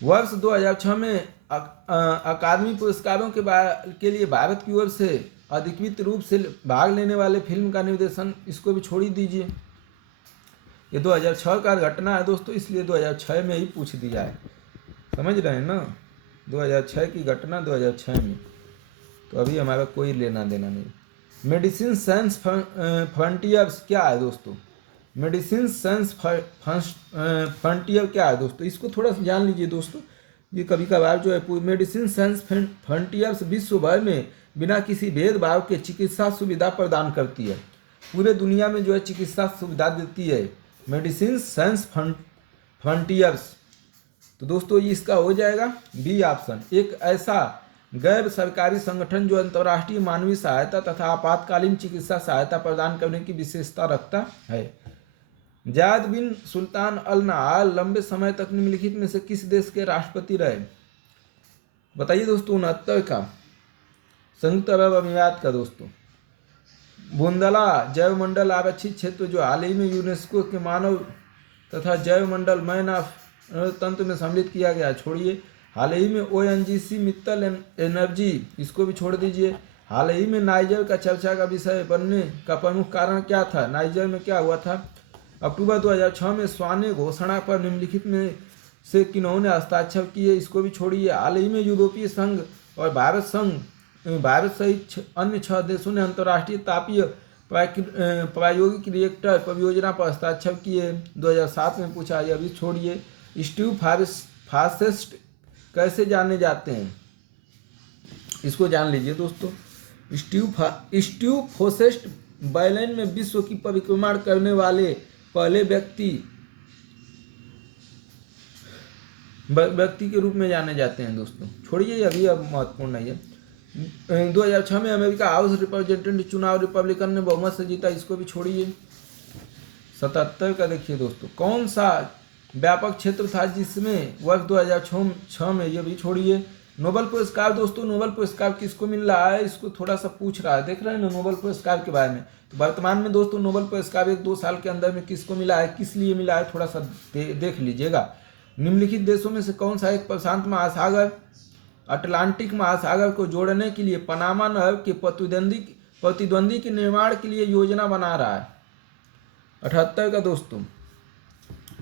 वर्ष 2006 में अकादमी पुरस्कारों के लिए भारत की ओर से अधिकृत रूप से भाग लेने वाले फिल्म का निर्देशन, इसको भी छोड़ ही दीजिए। ये 2006 का घटना है दोस्तों, इसलिए 2006 में ही पूछ दिया है, समझ रहे हैं ना। 2006 की घटना 2006 में, तो अभी हमारा कोई लेना देना नहीं। मेडिसिन साइंस फ्रंटियर्स क्या है दोस्तों? मेडिसिन साइंस फ्रंटियर क्या है दोस्तों? इसको थोड़ा सा जान लीजिए दोस्तों। ये कभी कभार जो है, मेडिसिन साइंस फ्रंटियर्स विश्व भर में बिना किसी भेदभाव के चिकित्सा सुविधा प्रदान करती है। पूरे दुनिया में जो है चिकित्सा सुविधा देती है मेडिसिन साइंस फ्रंटियर्स। तो दोस्तों ये इसका हो जाएगा बी ऑप्शन। एक ऐसा गैर सरकारी संगठन जो अंतर्राष्ट्रीय मानवीय सहायता तथा आपातकालीन चिकित्सा सहायता प्रदान करने की विशेषता रखता है। जायद बिन सुल्तान अल नहान लंबे समय तक निम्नलिखित में से किस देश के राष्ट्रपति रहे? बताइए दोस्तों। 69 का संयुक्त अरब अमीरात का दोस्तों। बुंदला जैव मंडल आरक्षित क्षेत्र जो हाल ही में यूनेस्को के मानव तथा जैव मंडल मैन ऑफ तंत्र में सम्मिलित किया गया, छोड़िए। हाल ही में ONGC मित्तल एनर्जी, इसको भी छोड़ दीजिए। हाल ही में नाइजर का चर्चा का विषय बनने का प्रमुख कारण क्या था? नाइजर में क्या हुआ था? अक्टूबर 2006 में स्वाने घोषणा पर निम्नलिखित में से किन्होंने हस्ताक्षर किए? इसको भी छोड़िए। हाल ही में यूरोपीय संघ और भारत सहित अन्य 6 देशों ने अंतर्राष्ट्रीय तापीय प्रायोगिक रिएक्टर परियोजना पर हस्ताक्षर किए। 2007 में पूछा, यह भी छोड़िए। स्टीव फासेस्ट कैसे जाने जाते हैं? इसको जान लीजिए दोस्तों। स्टीव फोसेस्ट बर्लिन में विश्व की परिक्रमा करने वाले पहले व्यक्ति के रूप में जाने जाते हैं दोस्तों। छोड़िए, अभी अब महत्वपूर्ण नहीं है। 2006 में अमेरिका हाउस रिप्रेजेंटेटिव चुनाव रिपब्लिकन ने बहुमत से जीता। इसको भी छोड़िए। 77 का देखिए दोस्तों, कौन सा व्यापक क्षेत्र था जिसमें वर्ष 2006 में, यह भी छोड़िए। नोबेल पुरस्कार दोस्तों, नोबेल पुरस्कार किसको मिल रहा है? इसको थोड़ा सा पूछ रहा है, देख रहे हैं ना नोबेल पुरस्कार के बारे में। तो वर्तमान में दोस्तों नोबेल पुरस्कार 1-2 साल के अंदर में किसको मिला है, किस लिए मिला है, थोड़ा सा देख लीजिएगा। निम्नलिखित देशों में से कौन सा एक प्रशांत महासागर अटलांटिक महासागर को जोड़ने के लिए पनामा नहर के प्रतिद्वंदी के निर्माण के लिए योजना बना रहा है? 78 का दोस्तों,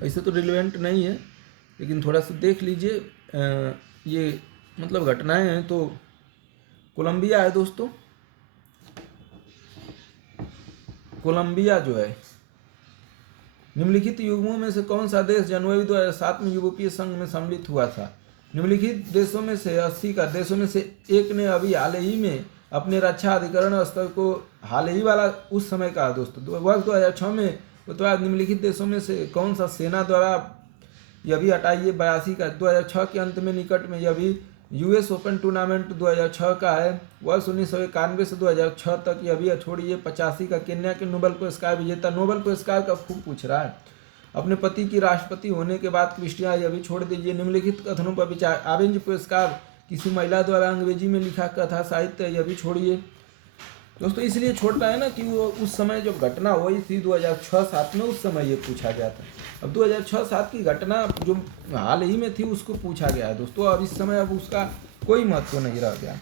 ऐसे तो रिलेवेंट नहीं है लेकिन थोड़ा सा देख लीजिए। ये मतलब घटनाएं हैं। तो कोलंबिया है दोस्तों, कोलंबिया जो है। निम्नलिखित युग्मों में से कौन सा देश जनवरी 2007 में यूरोपीय संघ में सम्मिलित हुआ था? निम्नलिखित देशों में से 80 का देशों में से एक ने अभी हाल ही में अपने रक्षा अधिकरण स्तर को, हाल ही वाला उस समय का दोस्तों, वर्ष 2006 में उत्तर निम्नलिखित देशों में से कौन सा सेना द्वारा, यह भी हटाइए 82 का, 2006 के अंत में निकट में, यह भी यूएस ओपन टूर्नामेंट 2006 का है। वर्ष 1991 से 2006 तक, यह भी छोड़िए। 85 का, केन्या के नोबेल पुरस्कार विजेता, नोबेल पुरस्कार का खूब पूछ रहा है। अपने पति की राष्ट्रपति होने के बाद क्रिस्टिया, यह भी छोड़ दीजिए। निम्नलिखित कथनों पर विचार। ऑरेंज पुरस्कार किसी महिला द्वारा अंग्रेजी में लिखा कथा साहित्य, यह भी छोड़िए दोस्तों। इसलिए छोड़ना है ना कि वो उस समय जो घटना हुई थी 2006-07 में, उस समय ये पूछा गया था। अब 2006-07 की घटना जो हाल ही में थी उसको पूछा गया है दोस्तों। अब इस समय अब उसका कोई महत्व नहीं रह गया।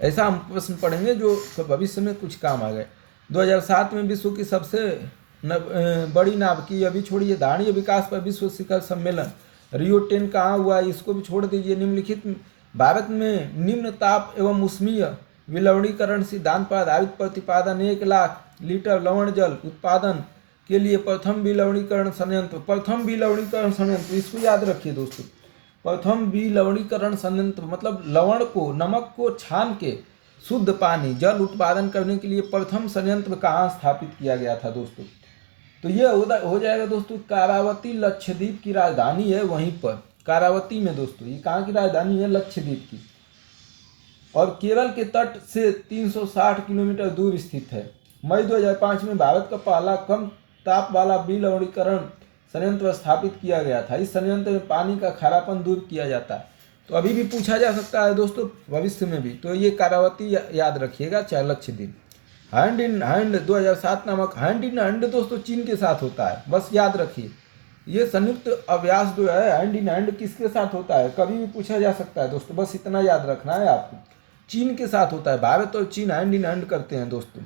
ऐसा हम प्रश्न पढ़ेंगे जो भविष्य में कुछ काम आ गए। 2007 में विश्व की सबसे बड़ी नाभिकीय, अभी छोड़िए। धारणीय विकास पर विश्व शिखर सम्मेलन रियो 10 कहाँ हुआ, इसको भी छोड़ दीजिए। निम्नलिखित भारत में निम्न ताप एवं उष्मीय विलवणीकरण सिद्धांत पर आधारित प्रतिपादन 1 लाख लीटर लवण जल उत्पादन के लिए प्रथम विलवणीकरण संयंत्र, इसको याद रखिए दोस्तों। प्रथम विलवणीकरण संयंत्र मतलब लवण को, नमक को छान के शुद्ध पानी जल उत्पादन करने के लिए प्रथम संयंत्र कहाँ स्थापित किया गया था दोस्तों? तो ये हो जाएगा दोस्तों, कारावती लक्षद्वीप की राजधानी है, वहीं पर कारावती में दोस्तों। ये कहाँ की राजधानी है? लक्षद्वीप की, और केरल के तट से 360 किलोमीटर दूर स्थित है। मई 2005 में भारत का पहला कम ताप वाला विलवणीकरण संयंत्र स्थापित किया गया था। इस संयंत्र में पानी का खारापन दूर किया जाता है। तो अभी भी पूछा जा सकता है दोस्तों, भविष्य में भी। तो ये कारावती याद रखिएगा, चाहे लक्षद्वीप। हैंड इन हैंड 2007 नामक, हैंड इन हैंड दोस्तों चीन के साथ होता है, बस याद रखिए। ये संयुक्त अभ्यास जो है हैंड इन हैंड किसके साथ होता है, कभी भी पूछा जा सकता है दोस्तों, बस इतना याद रखना है आपको। चीन के साथ होता है। भारत और चीन हैंड इन हैंड करते हैं दोस्तों।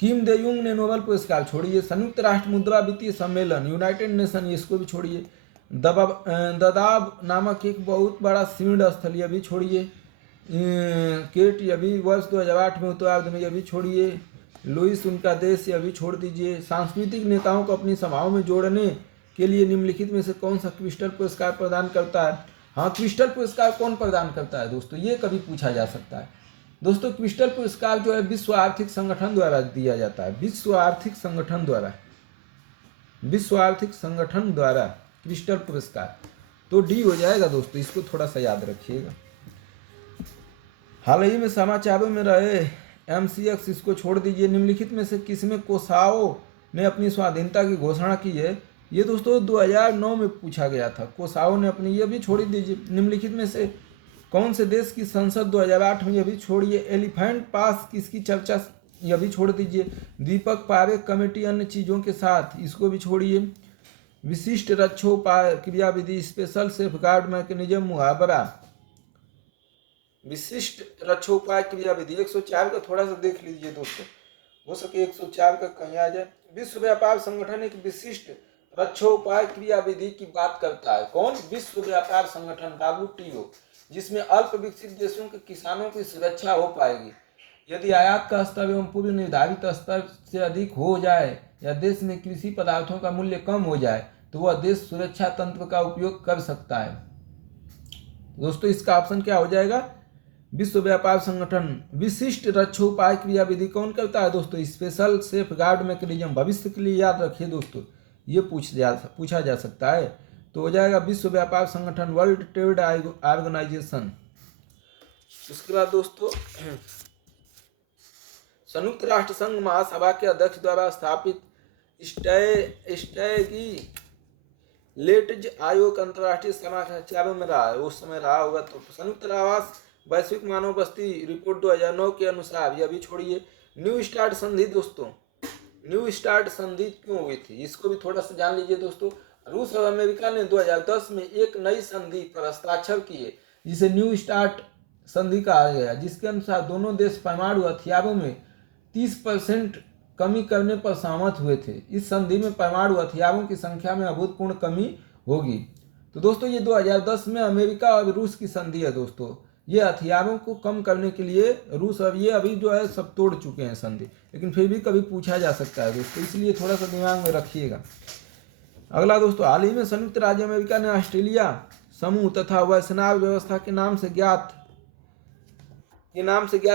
किम देयुंग ने नोबेल पुरस्कार, छोड़िए। संयुक्त राष्ट्र मुद्रा वित्तीय सम्मेलन यूनाइटेड नेशन, इसको भी छोड़िए। ददाब नामक एक बहुत बड़ा शीर्ण स्थल, यह भी छोड़िए। केट, यह भी वर्ष 2008 में उत्तरार्ध में, यह भी छोड़िए। लुइस उनका देश, यह भी छोड़ दीजिए। सांस्कृतिक नेताओं को अपनी सभाओं में जोड़ने के लिए निम्नलिखित में से कौन सा क्रिस्टल पुरस्कार प्रदान करता है? हाँ, क्रिस्टल पुरस्कार कौन प्रदान करता है दोस्तों, ये कभी पूछा जा सकता है दोस्तों। क्रिस्टल पुरस्कार जो है विश्व आर्थिक संगठन द्वारा दिया जाता है, विश्व आर्थिक संगठन द्वारा क्रिस्टल पुरस्कार। तो डी हो जाएगा दोस्तों, इसको थोड़ा सा याद रखिएगा। हाल ही में समाचारों में रहे MCX, इसको छोड़ दीजिए। निम्नलिखित में से किसमें कोसावो ने अपनी स्वाधीनता की घोषणा की है? ये दोस्तों 2009 में पूछा गया था। कोसावो ने अपनी, यह भी छोड़ दीजिए। निम्नलिखित में से कौन से देश की संसद 2008 में, यह भी छोड़िए। एलिफेंट पास किसकी चर्चा, यह भी छोड़ दीजिए। दीपक पारेख कमेटी अन्य चीज़ों के साथ, इसको भी छोड़िए। विशिष्ट रक्षोपाय क्रियाविधि स्पेशल सेफगार्ड मैकेनिज्म मुहावरा विशिष्ट रक्षोपाय क्रियाविधि 104 का थोड़ा सा देख लीजिए दोस्तों, हो सके 104 का कहीं आ जाए। विश्व व्यापार संगठन एक विशिष्ट रक्षोपाय क्रियाविधि की बात करता है। कौन? विश्व व्यापार संगठन WTO, जिसमें अल्प विकसित देशों के किसानों की सुरक्षा हो पाएगी। यदि आयात का स्तर एवं पूर्व निर्धारित स्तर से अधिक हो जाए या देश में कृषि पदार्थों का मूल्य कम हो जाए तो वह देश सुरक्षा तंत्र का उपयोग कर सकता है। दोस्तों इसका ऑप्शन क्या हो जाएगा? विश्व व्यापार संगठन विशिष्ट रक्षोपाय क्रियाविधि कौन करता है दोस्तों? Special safe guard mechanism. भविष्य के लिए याद रखिए दोस्तों, ये पूछा जा सकता है। तो हो जाएगा विश्व व्यापार संगठन, वर्ल्ड ट्रेड ऑर्गेनाइजेशन। उसके बाद दोस्तों संयुक्त राष्ट्र संघ महासभा के अध्यक्ष द्वारा स्थापित लेटज आयोग अंतर्राष्ट्रीय समाचारों में रहा है, उस समय रहा होगा। तो संयुक्त आवास वैश्विक मानव बस्ती रिपोर्ट 2009 के अनुसार, ये अभी छोड़िए। न्यू स्टार्ट संधि दोस्तों, न्यू स्टार्ट संधि क्यों हुई थी इसको भी थोड़ा सा जान लीजिए दोस्तों। रूस और अमेरिका ने 2010 में एक नई संधि पर हस्ताक्षर किए जिसे न्यू स्टार्ट संधि कहा गया, जिसके अनुसार दोनों देश परमाणु हथियारों में 30% कमी करने पर सहमत हुए थे। इस संधि में परमाणु हथियारों की संख्या में अभूतपूर्व कमी होगी। तो दोस्तों ये 2010 में अमेरिका और रूस की संधि है दोस्तों। ये हथियारों को कम करने के लिए रूस और ये अभी जो है सब तोड़ चुके हैं संधि, लेकिन फिर भी कभी पूछा जा सकता है दोस्तों, इसलिए थोड़ा सा दिमाग में रखिएगा। अगला दोस्तों, हाल ही में संयुक्त राज्य अमेरिका ने ऑस्ट्रेलिया समूह तथा वायसेनार व्यवस्था के नाम से ज्ञात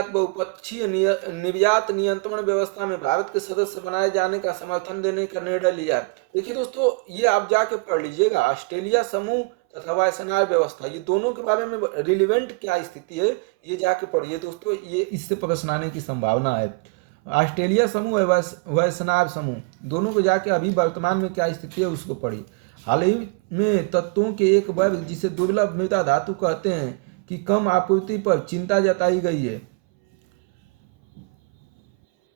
बहुपक्षीय निर्यात नियंत्रण व्यवस्था में भारत के सदस्य बनाए जाने का समर्थन देने का निर्णय लिया। देखिए दोस्तों, ये आप जाके पढ़ लीजिएगा, ऑस्ट्रेलिया समूह तथा वायसेनार व्यवस्था, ये दोनों के बारे में रिलेवेंट क्या स्थिति है ये जाके पढ़िए दोस्तों, ये इससे प्रश्न आने की संभावना है। ऑस्ट्रेलिया समूह और वायसेनार समूह दोनों को जाके अभी वर्तमान में क्या स्थिति है उसको पढ़िए। हाल ही में तत्वों के एक वर्ग जिसे दुर्लभ मृदा धातु कहते हैं की कम आपूर्ति पर चिंता जताई गई है।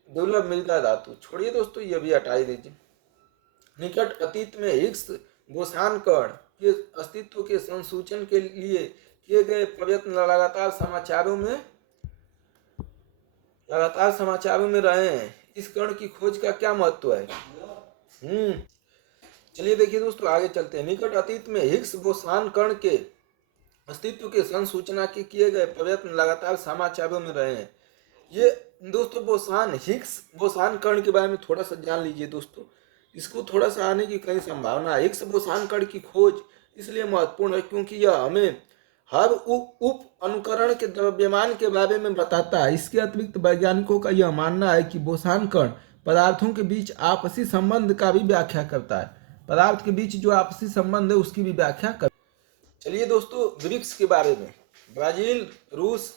दुर्लभ मृदा धातु छोड़िए दोस्तों, ये भी हटाई दीजिए। निकट अतीत में हिग्स बोसान कण के अस्तित्व के संसूचन के लिए किए गए प्रयत्न लगातार समाचारों में रहे हैं। इस कण की खोज का क्या महत्व है? चलिए देखिए दोस्तों, आगे चलते हैं। निकट अतीत में हिग्स बोसान कण के अस्तित्व के संसूचना के किए गए प्रयत्न लगातार समाचारों में रहे हैं। ये दोस्तों हिग्स बोसान कण के बारे में थोड़ा सा जान लीजिए दोस्तों, इसको थोड़ा सा आने की कई संभावना है। हिग्स बोसान कण की खोज इसलिए महत्वपूर्ण है क्योंकि यह हमें हर उप अनुकरण के द्रव्यमान के बारे में बताता है। इसके अतिरिक्त वैज्ञानिकों का यह मानना है कि बोसान कण पदार्थों के बीच आपसी संबंध का भी व्याख्या करता है। पदार्थ के बीच जो आपसी संबंध है उसकी भी व्याख्या करता है। चलिए दोस्तों, ब्रिक्स के बारे में, ब्राजील, रूस,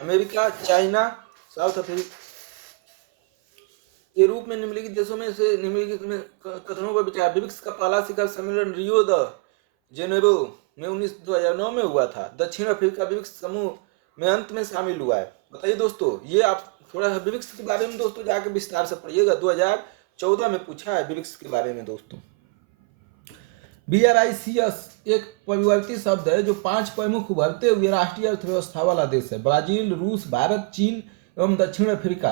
अमेरिका, चाइना, साउथ अफ्रीका के रूप में निम्नलिखित देशों में से निम्नलिखित में कथनों पर विचार। ब्रिक्स का पहला शिखर सम्मेलन रियो द जेनेरो में 2009 में हुआ था। दक्षिण अफ्रीका ब्रिक्स समूह में अंत में शामिल हुआ है। बताइए दोस्तों, ये आप थोड़ा सा ब्रिक्स के बारे में दोस्तों जाके विस्तार से पढ़िएगा, 2014 में पूछा है ब्रिक्स के बारे में दोस्तों। BRICS एक परिवर्तित शब्द है जो 5 प्रमुख उभरते हुए राष्ट्रीय अर्थव्यवस्था वाला देश है। ब्राजील, रूस, भारत, चीन एवं दक्षिण अफ्रीका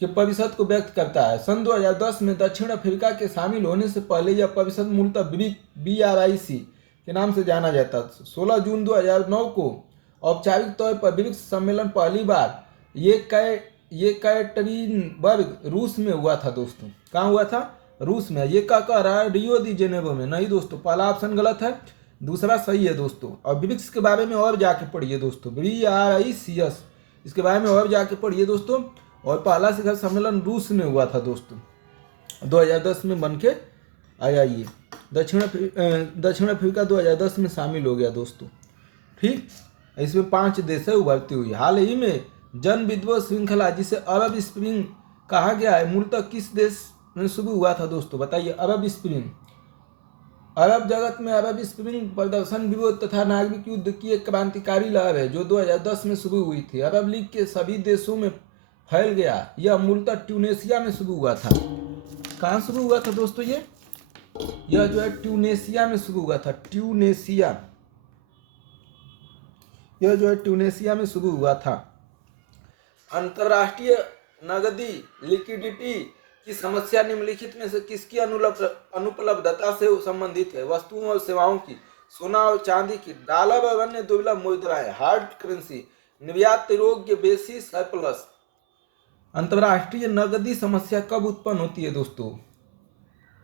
के परिषद को व्यक्त करता है। सन 2010 में दक्षिण अफ्रीका के शामिल होने से पहले यह परिषद मूलतः BRIC के नाम से जाना जाता था। 16 जून 2009 को औपचारिक तौर पर ब्रिक्स सम्मेलन पहली बार येकैटरीनबर्ग रूस में हुआ था दोस्तों। कहाँ हुआ था? रूस में। ये क्या कह रहा है? रियो दी जेनेरो में। नहीं दोस्तों, पहला ऑप्शन गलत है, दूसरा सही है दोस्तों। और ब्रिक्स के बारे में और जाके पढ़िए दोस्तों, BRICS इसके बारे में और जाके पढ़िए दोस्तों। और पहला शिखर सम्मेलन रूस में हुआ था दोस्तों, 2010 में बन के आया। ये दक्षिण अफ्रीका 2010 में शामिल हो गया दोस्तों। ठीक, इसमें 5 देश है उभरती हुई। हाल ही में जन विद्रोह श्रृंखला जिसे अरब स्प्रिंग कहा गया है मूलतः किस देश में शुरू हुआ था दोस्तों? बताइए। अरब स्प्रिंग, अरब जगत में अरब स्प्रिंग प्रदर्शन, विरोध तथा नागरिक युद्ध की एक क्रांतिकारी लहर है जो 2010 में शुरू हुई थी। अरब लीग के सभी देशों में फैल गया। यह मूलतः ट्यूनेशिया में शुरू हुआ था। कहाँ शुरू हुआ था दोस्तों? यह जो है ट्यूनेशिया में शुरू हुआ था। ट्यूनेशिया यह जो है ट्यूनेशिया में शुरू हुआ था। अंतर्राष्ट्रीय नगदी लिक्विडिटी की समस्या निम्नलिखित में से किसकी अनुपलब्धता से संबंधित है? वस्तुओं और सेवाओं की, सोना और चांदी की, डॉलर और अन्य दुर्लभ मुद्राएं, हार्ड करेंसी, निर्यात योग्य बेसी सरप्लस। अंतर्राष्ट्रीय नगदी समस्या कब उत्पन्न होती है दोस्तों?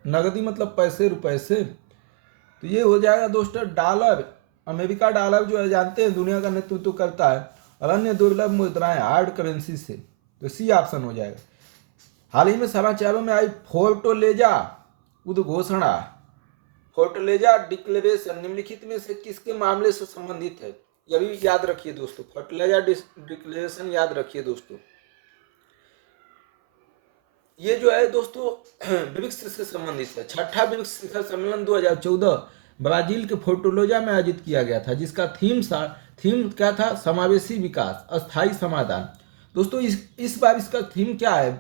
नगदी मतलब पैसे रुपए से, तो ये हो जाएगा दोस्तों डॉलर। अमेरिका डॉलर जो है जानते हैं दुनिया का नेतृत्व करता है, और अन्य दुर्लभ मुद्राएं हार्ड करेंसी से, तो सी ऑप्शन हो जाएगा। हाल ही में समाचारों में आई फोर्टलेजा उद्घोषणा, फोर्टलेजा डिक्लेरेशन निम्नलिखित में से किसके मामले से संबंधित है? यह भी याद रखिए दोस्तों, फोर्टलेजा डिक्लेरेशन याद रखिए दोस्तों। ये जो है दोस्तों ब्रिक्स से संबंधित है। छठा ब्रिक्स शिखर सम्मेलन 2014 ब्राजील के फोर्टलेजा में आयोजित किया गया था, जिसका थीम क्या था? समावेशी विकास, अस्थायी समाधान। दोस्तों इस बार इसका थीम क्या है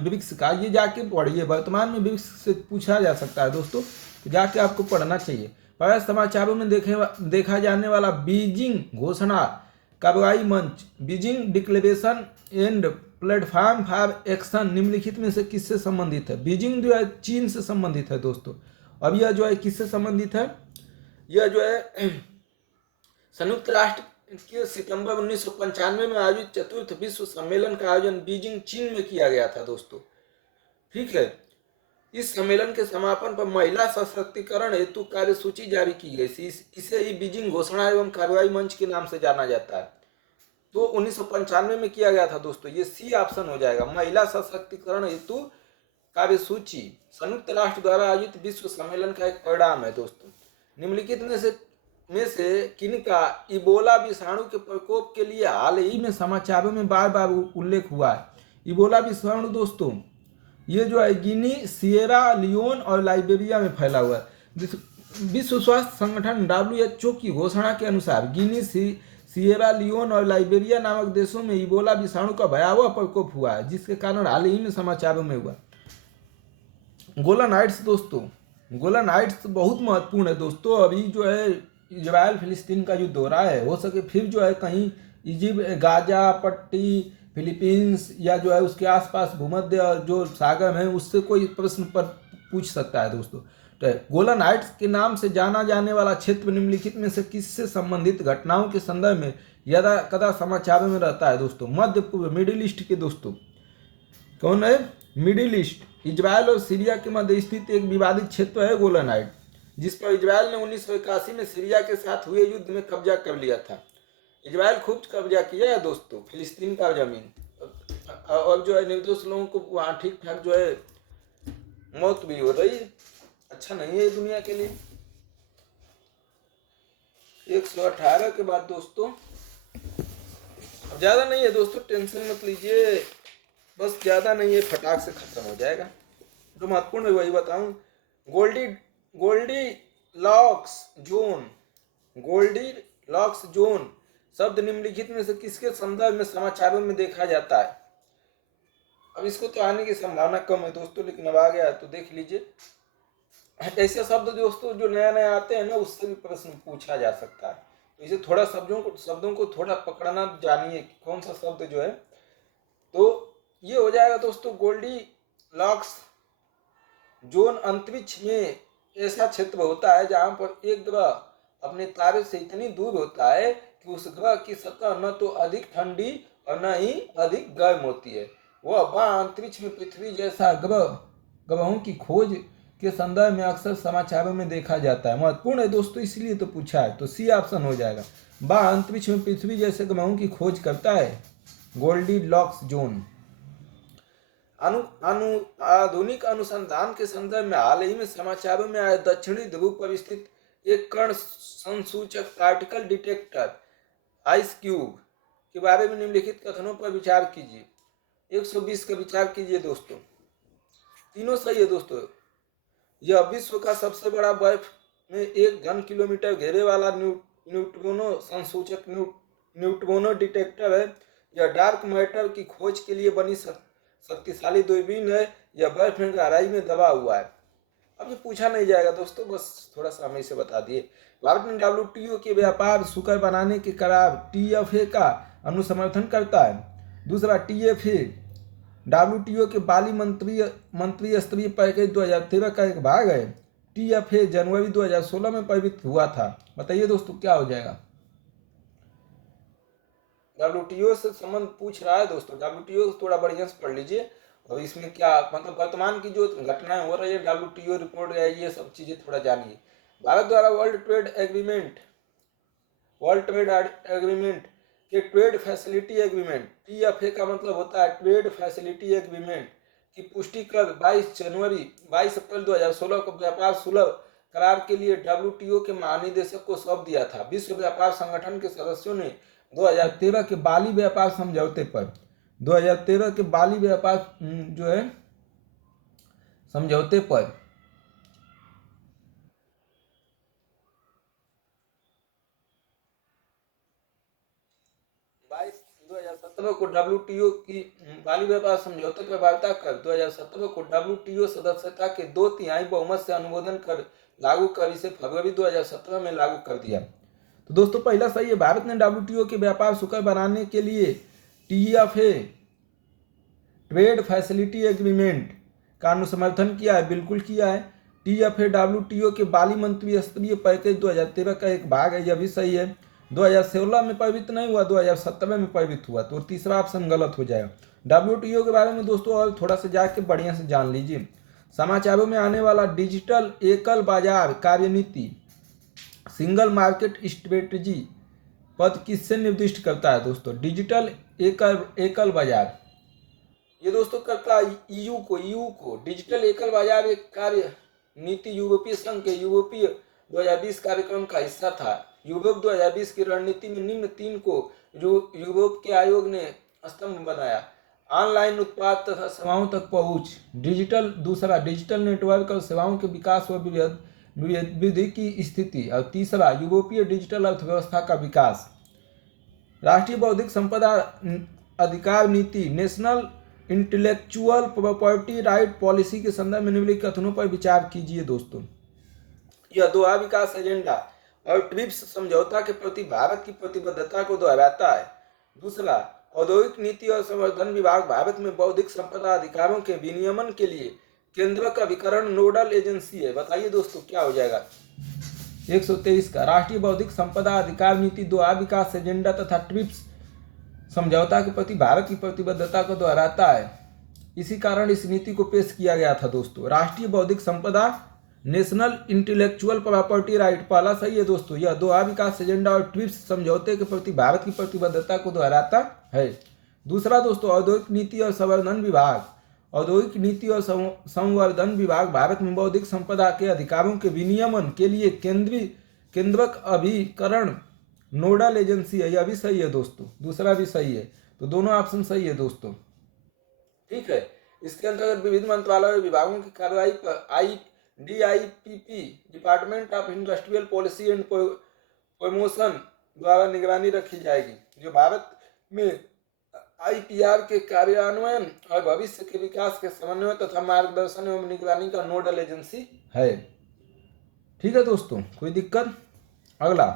ब्रिक्स का? ये जाके पढ़िए, वर्तमान में ब्रिक्स से पूछा जा सकता है दोस्तों, तो जाके आपको पढ़ना चाहिए। पर समाचारों में देखा जाने वाला बीजिंग घोषणा कार्रवाई मंच, Beijing declaration and platform for action निम्नलिखित में से किससे संबंधित है? बीजिंग जो है चीन से संबंधित है दोस्तों। अब यह जो है किससे संबंधित है? यह जो है संयुक्त राष्ट्र के सितंबर 1995 में आयोजित चतुर्थ विश्व सम्मेलन का आयोजन बीजिंग चीन में किया गया था दोस्तों। ठीक है, इस सम्मेलन के समापन पर महिला सशक्तिकरण हेतु कार्यसूची जारी की गई। इसे ही बीजिंग घोषणा एवं कार्रवाई मंच के नाम से जाना जाता है। तो 1995 में किया गया था दोस्तों, ये सी ऑप्शन हो जाएगा। महिला सशक्तिकरण हेतु कार्यसूची संयुक्त राष्ट्र द्वारा आयोजित विश्व सम्मेलन का एक परिणाम है दोस्तों। निम्नलिखित में से किनका इबोला विषाणु के प्रकोप के लिए हाल ही में समाचारों में बार बार उल्लेख हुआ है? इबोला विषाणु दोस्तों ये जो है गिनी, सिएरा लियोन और लाइबेरिया में फैला हुआ है। विश्व स्वास्थ्य संगठन WHO की घोषणा के अनुसार गिनी, सिएरा लियोन और लाइबेरिया नामक देशों में इबोला विषाणु का भयावह प्रकोप हुआ है, जिसके कारण हाल ही में समाचारों में हुआ। गोलन हाइट्स दोस्तों, गोलन हाइट्स बहुत महत्वपूर्ण है दोस्तों। अभी जो है इजराइल फिलिस्तीन का युद्ध हो रहा है, हो सके फिर जो है कहीं इजिप्ट, गाजा पट्टी, फिलीपींस या जो है उसके आसपास भूमध्य जो सागर है उससे कोई प्रश्न पर पूछ सकता है दोस्तों। तो गोलन हाइट्स के नाम से जाना जाने वाला क्षेत्र निम्नलिखित में से किससे संबंधित घटनाओं के संदर्भ में यदा कदा समाचारों में रहता है दोस्तों? मध्य पूर्व, मिडिल ईस्ट के दोस्तों। कौन है? Middle east. इजराइल और सीरिया के मध्य स्थित एक विवादित क्षेत्र है गोलन हाइट, जिस पर इजराइल ने 1981 में सीरिया के साथ हुए युद्ध में कब्जा कर लिया था। इजराइल खूब कब्जा किया है दोस्तों फिलिस्तीन का जमीन, और जो है निर्दोष लोगों को वहाँ ठीक ठाक जो है मौत भी हो रही है। अच्छा नहीं है दुनिया के लिए। 118 के बाद दोस्तों, अब ज़्यादा नहीं है दोस्तों, टेंशन मत लीजिए, बस ज़्यादा नहीं है, फटाक से खत्म हो जाएगा। जो महत्वपूर्ण है वही बताऊँ। गोल्डी लॉक्स जोन शब्द निम्नलिखित में से किसके संदर्भ में समाचारों में देखा जाता है? अब इसको तो आने की संभावना कम है दोस्तों, लेकिन अब आ गया तो देख लीजिए। ऐसे शब्द दोस्तों जो नया नया आते हैं ना, उससे भी प्रश्न पूछा जा सकता है, तो इसे थोड़ा शब्दों को थोड़ा पकड़ना जानिए कौन सा शब्द जो है। तो ये हो जाएगा दोस्तों गोल्डी लॉक्स जोन। अंतरिक्ष में ऐसा क्षेत्र होता है जहाँ पर एक ग्रह अपने तारे से इतनी दूर होता है कि उस ग्रह की सतह न तो अधिक ठंडी और न ही अधिक गर्म होती है। वह अंतरिक्ष में पृथ्वी जैसा ग्रहों की खोज के संदर्भ में अक्सर समाचारों में देखा जाता है। महत्वपूर्ण है दोस्तों, इसलिए तो पूछा है, तो सी ऑप्शन हो जाएगा। अंतरिक्ष में पृथ्वी जैसे ग्रहों की खोज करता है, गोल्डी लॉक्स जोन। आधुनिक अनुसंधान के संदर्भ में हाल ही में समाचारों में आया दक्षिणी ध्रुव पर स्थित एक कण संसूचक पार्टिकल डिटेक्टर आइस क्यूब के बारे में निम्नलिखित कथनों पर विचार कीजिए। 120 का विचार कीजिए दोस्तों। तीनों सही है दोस्तों। यह विश्व का सबसे बड़ा बर्फ में 1 घन किलोमीटर घेरे वाला न्यूट्रोनो संसूचक न्यूट्रोनो डिटेक्टर है। यह डार्क मैटर की खोज के लिए बनी शक्तिशाली दूरबीन है। यह बर्फ में गहराई में दबा हुआ है। अब ये पूछा नहीं जाएगा दोस्तों, बस थोड़ा सा हमें इसे बता दिए। भारत ने WTO के व्यापार सुकर बनाने के करार TFA का अनुसमर्थन करता है। दूसरा, TFA WTO के बाली मंत्री स्तरीय पैकेज 2013 का एक भाग है। TFA जनवरी 2016 में प्रवृत्त हुआ था। बताइए दोस्तों क्या हो जाएगा। WTO से संबंध पूछ रहा है दोस्तों, WTO थोड़ा बढ़िया से पढ़ लीजिए और इसमें क्या मतलब वर्तमान की जो घटनाएं हो रही है, WTO रिपोर्ट है, ये सब चीजें थोड़ा जानिए। भारत द्वारा वर्ल्ड ट्रेड एग्रीमेंट के ट्रेड फैसिलिटी एग्रीमेंट TFA का मतलब होता है ट्रेड फैसिलिटी एग्रीमेंट की पुष्टि कर 22 अप्रैल 2016 को व्यापार सुलभ करार के लिए WTO के महानिदेशक को सौंप दिया था। विश्व व्यापार संगठन के सदस्यों ने 2013 के बाली व्यापार समझौते पर 2013 के बाली व्यापार जो है समझौते पर 2017 को WTO की बाली व्यापार समझौते पर वार्ता कर 2017 को WTO सदस्यता के 2/3 बहुमत से अनुमोदन कर लागू कर इसे फरवरी 2017 में लागू कर दिया। तो दोस्तों पहला सही है, भारत ने WTO के व्यापार सुकर बनाने के लिए TFA ट्रेड फैसिलिटी एग्रीमेंट का अनुसमर्थन किया है, बिल्कुल किया है। TFA WTO के बाली मंत्री स्तरीय पैकेज 2013 का एक भाग है, यह भी सही है। 2016 में प्रवृत्त नहीं हुआ, 2017 में प्रवृत्त हुआ, तो तीसरा ऑप्शन गलत हो जाएगा। WTO के बारे में दोस्तों और थोड़ा सा जाके बढ़िया से जान लीजिए। समाचारों में आने वाला डिजिटल एकल बाजार कार्यनीति सिंगल मार्केट स्ट्रेटजी पद किससे निर्दिष्ट करता है दोस्तों? डिजिटल एकल बाजार ये दोस्तों करता है EU को। डिजिटल एकल बाजार एक कार्य नीति यूरोपीय संघ के यूरोपीय 2020 कार्यक्रम का हिस्सा था। यूरोप 2020 की रणनीति में निम्न 3 को यूरोप के आयोग ने स्तंभ बनाया। ऑनलाइन उत्पाद तथा सेवाओं तक पहुंच, दूसरा डिजिटल नेटवर्क और सेवाओं के विकास व वृद्धि की स्थिति, और तीसरा यूरोपीय डिजिटल अर्थव्यवस्था का विकास। राष्ट्रीय बौद्धिक संपदा अधिकार नीति national intellectual property right policy के संदर्भ में निम्नलिखित कथनों पर विचार कीजिए दोस्तों। यह दोहा विकास एजेंडा और ट्रिप्स समझौता के प्रति भारत की प्रतिबद्धता को दोहराता है। दूसरा, औद्योगिक नीति और संवर्धन विभाग भारत में बौद्धिक संपदा अधिकारों के विनियमन के लिए केंद्रक अभिकरण नोडल एजेंसी है। बताइए दोस्तों क्या हो जाएगा। 123 का राष्ट्रीय बौद्धिक संपदा अधिकार नीति दोहा विकास एजेंडा तथा ट्रिप्स समझौता के प्रति भारत की प्रतिबद्धता को दोहराता है। इसी कारण इस नीति को पेश किया गया था दोस्तों। राष्ट्रीय बौद्धिक संपदा नेशनल इंटेलेक्चुअल प्रॉपर्टी राइट पहला सही है दोस्तों। यह दोहा विकास एजेंडा और ट्रिप्स समझौते के प्रति भारत की प्रतिबद्धता को दोहराता है। दूसरा दोस्तों, औद्योगिक नीति और संवर्धन विभाग भारत में बौद्धिक संपदा के अधिकारों के विनियमन के लिए केंद्रक अभिकरण नोडल एजेंसी है। यह भी सही है दोस्तों, दूसरा भी सही है, तो दोनों ऑप्शन सही है दोस्तों। ठीक है, इसके अंतर्गत विविध मंत्रालय और विभागों की कार्रवाई पर DIPP department of industrial policy and promotion द्वारा निगरानी रखी जाएगी, जो भारत में IPR के कार्यान्वयन और भविष्य के विकास के समन्वय तथा मार्गदर्शन एवं निगरानी का नोडल एजेंसी है। ठीक है दोस्तों, कोई दिक्कत? अगला,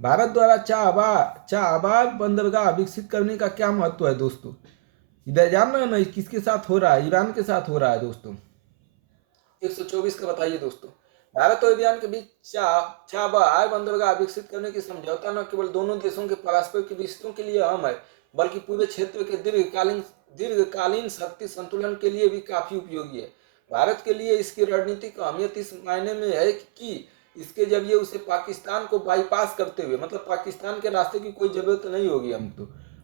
भारत द्वारा चाबार बंदरगाह विकसित करने का क्या महत्व है दोस्तों? इधर जानना है ना, किसके साथ हो रहा है? ईरान के साथ हो रहा है दोस्तों। 124 का बताइए दोस्तों। भारत और ईरान के बीच चाबार बंदरगाह विकसित करने की समझौता न केवल दोनों देशों के पारस्परिक रिश्तों के लिए अहम है, बल्कि पूरे क्षेत्र के दीर्घकालीन शक्ति संतुलन के लिए भी काफी उपयोगी है। भारत के लिए इसकी रणनीतिक अहमियत इस मायने में है कि इसके जरिए उसे पाकिस्तान को बाईपास करते हुए, मतलब पाकिस्तान के रास्ते की कोई जरूरत नहीं होगी हम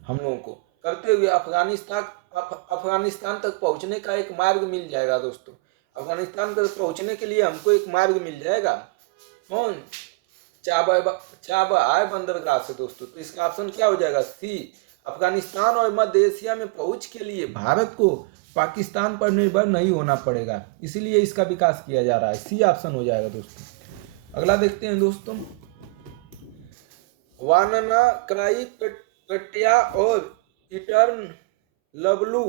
लोगों को, करते हुए अफगानिस्तान तक पहुंचने का एक मार्ग मिल जाएगा दोस्तों। अफगानिस्तान तक पहुंचने के लिए हमको एक मार्ग मिल जाएगा। कौन? चाबार बंदरगाह से दोस्तों। तो इसका ऑप्शन क्या हो जाएगा? सी। अफगानिस्तान और मध्य एशिया में पहुंच के लिए भारत को पाकिस्तान पर निर्भर नहीं होना पड़ेगा, इसीलिए इसका विकास किया जा रहा है। सी ऑप्शन हो जाएगा दोस्तों। अगला देखते हैं दोस्तों, वानाक्राई पेट्या और इटर्न लबलू